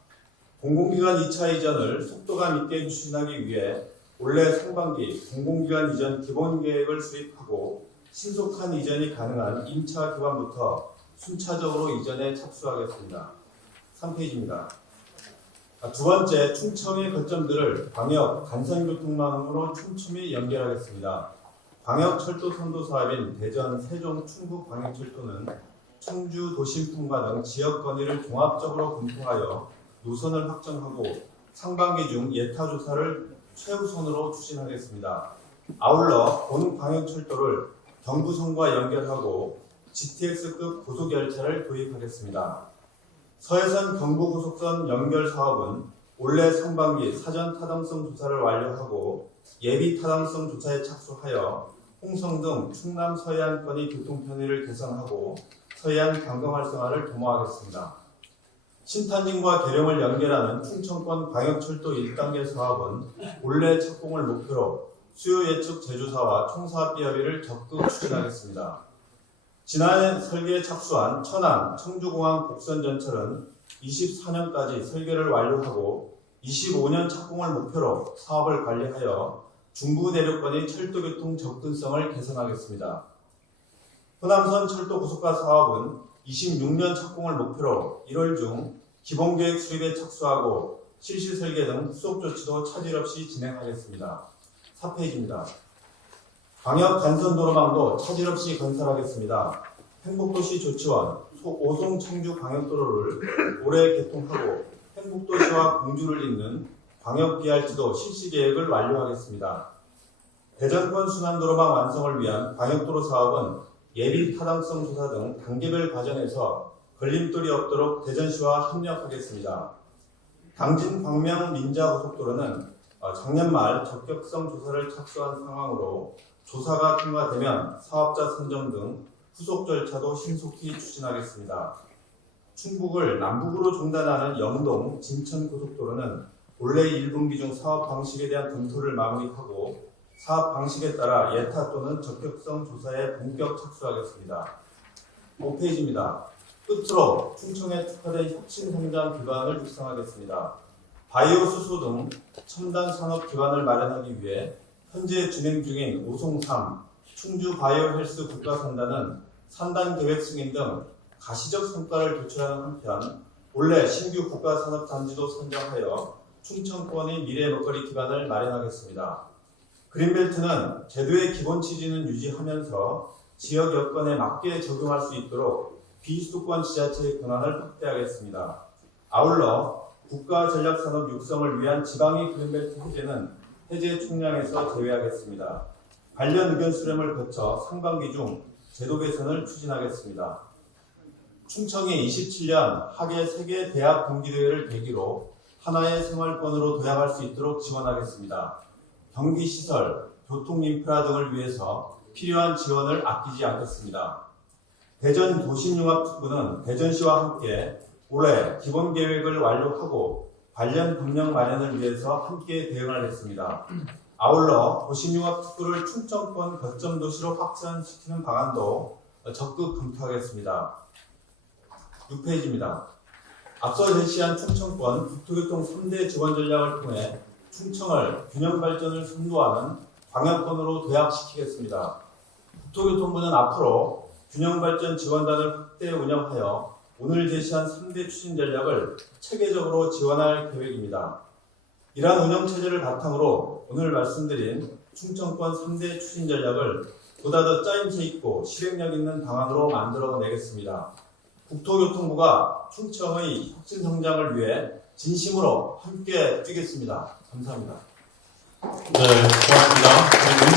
공공기관 2차 이전을 속도감 있게 추진하기 위해 올해 상반기 공공기관 이전 기본계획을 수립하고 신속한 이전이 가능한 임차 기관부터 순차적으로 이전에 착수하겠습니다. 3페이지입니다. 두 번째, 충청의 거점들을 광역 간선교통망으로 촘촘히 연결하겠습니다. 광역철도 선도 사업인 대전, 세종, 충북 광역철도는 청주 도심통과 등 지역 건의를 종합적으로 검토하여 노선을 확정하고 상반기 중 예타 조사를 최우선으로 추진하겠습니다. 아울러 본 광역철도를 경부선과 연결하고 GTX급 고속열차를 도입하겠습니다. 서해선 경부고속선 연결 사업은 올해 상반기 사전 타당성 조사를 완료하고 예비 타당성 조사에 착수하여 홍성 등 충남 서해안권의 교통 편의를 개선하고 서해안 관광 활성화를 도모하겠습니다. 신탄진과 계룡을 연결하는 충청권 광역철도 1단계 사업은 올해 착공을 목표로 수요 예측 제조사와 총사업비 협의를 적극 추진하겠습니다. 지난해 설계에 착수한 천안, 청주공항 복선전철은 24년까지 설계를 완료하고 25년 착공을 목표로 사업을 관리하여 중부 내륙권의 철도교통 접근성을 개선하겠습니다. 호남선 철도고속화 사업은 26년 착공을 목표로 1월 중 기본계획 수립에 착수하고 실시 설계 등 후속 조치도 차질 없이 진행하겠습니다. 4페이지입니다. 광역 간선도로망도 차질 없이 건설하겠습니다. 행복도시 조치원, 오송 청주 광역도로를 올해 개통하고 행복도시와 공주를 잇는 광역 BRT도 실시 계획을 완료하겠습니다. 대전권 순환도로망 완성을 위한 광역도로 사업은 예비 타당성 조사 등 단계별 과정에서 걸림돌이 없도록 대전시와 협력하겠습니다. 당진 광명 민자고속도로는 작년 말 적격성 조사를 착수한 상황으로 조사가 통과되면 사업자 선정 등 후속 절차도 신속히 추진하겠습니다. 충북을 남북으로 종단하는 영동 진천고속도로는 올해 1분기 중 사업 방식에 대한 검토를 마무리하고 사업 방식에 따라 예타 또는 적격성 조사에 본격 착수하겠습니다. 5페이지입니다. 끝으로 충청에 특화된 혁신성장 기반을 육성하겠습니다. 바이오 수소 등 첨단 산업 기반을 마련하기 위해 현재 진행 중인 오송3 충주 바이오 헬스 국가산단은 산단 계획 승인 등 가시적 성과를 도출하는 한편 올해 신규 국가산업단지도 선정하여 충청권의 미래 먹거리 기반을 마련하겠습니다. 그린벨트는 제도의 기본 취지는 유지하면서 지역 여건에 맞게 적용할 수 있도록 비수도권 지자체의 권한을 확대하겠습니다. 아울러 국가전략산업 육성을 위한 지방의 그린벨트 해제는 해제 총량에서 제외하겠습니다. 관련 의견 수렴을 거쳐 상반기 중 제도 개선을 추진하겠습니다. 충청이 27년 하계 세계 대학 동기대회를 계기로 하나의 생활권으로 도약할 수 있도록 지원하겠습니다. 경기시설, 교통인프라 등을 위해서 필요한 지원을 아끼지 않겠습니다. 대전 도심융합특구는 대전시와 함께 올해 기본계획을 완료하고 관련 법령 마련을 위해서 함께 대응하겠습니다. 아울러 도심융합특구를 충청권 거점 도시로 확산시키는 방안도 적극 검토하겠습니다. 6페이지입니다. 앞서 제시한 충청권 국토교통 3대 지원 전략을 통해 충청을 균형 발전을 선도하는 광역권으로 도약시키겠습니다. 국토교통부는 앞으로 균형 발전 지원단을 확대 운영하여 오늘 제시한 3대 추진 전략을 체계적으로 지원할 계획입니다. 이러한 운영체제를 바탕으로 오늘 말씀드린 충청권 3대 추진 전략을 보다 더 짜임새 있고 실행력 있는 방안으로 만들어내겠습니다. 국토교통부가 충청의 혁신 성장을 위해 진심으로 함께 뛰겠습니다. 감사합니다. 네, 고맙습니다.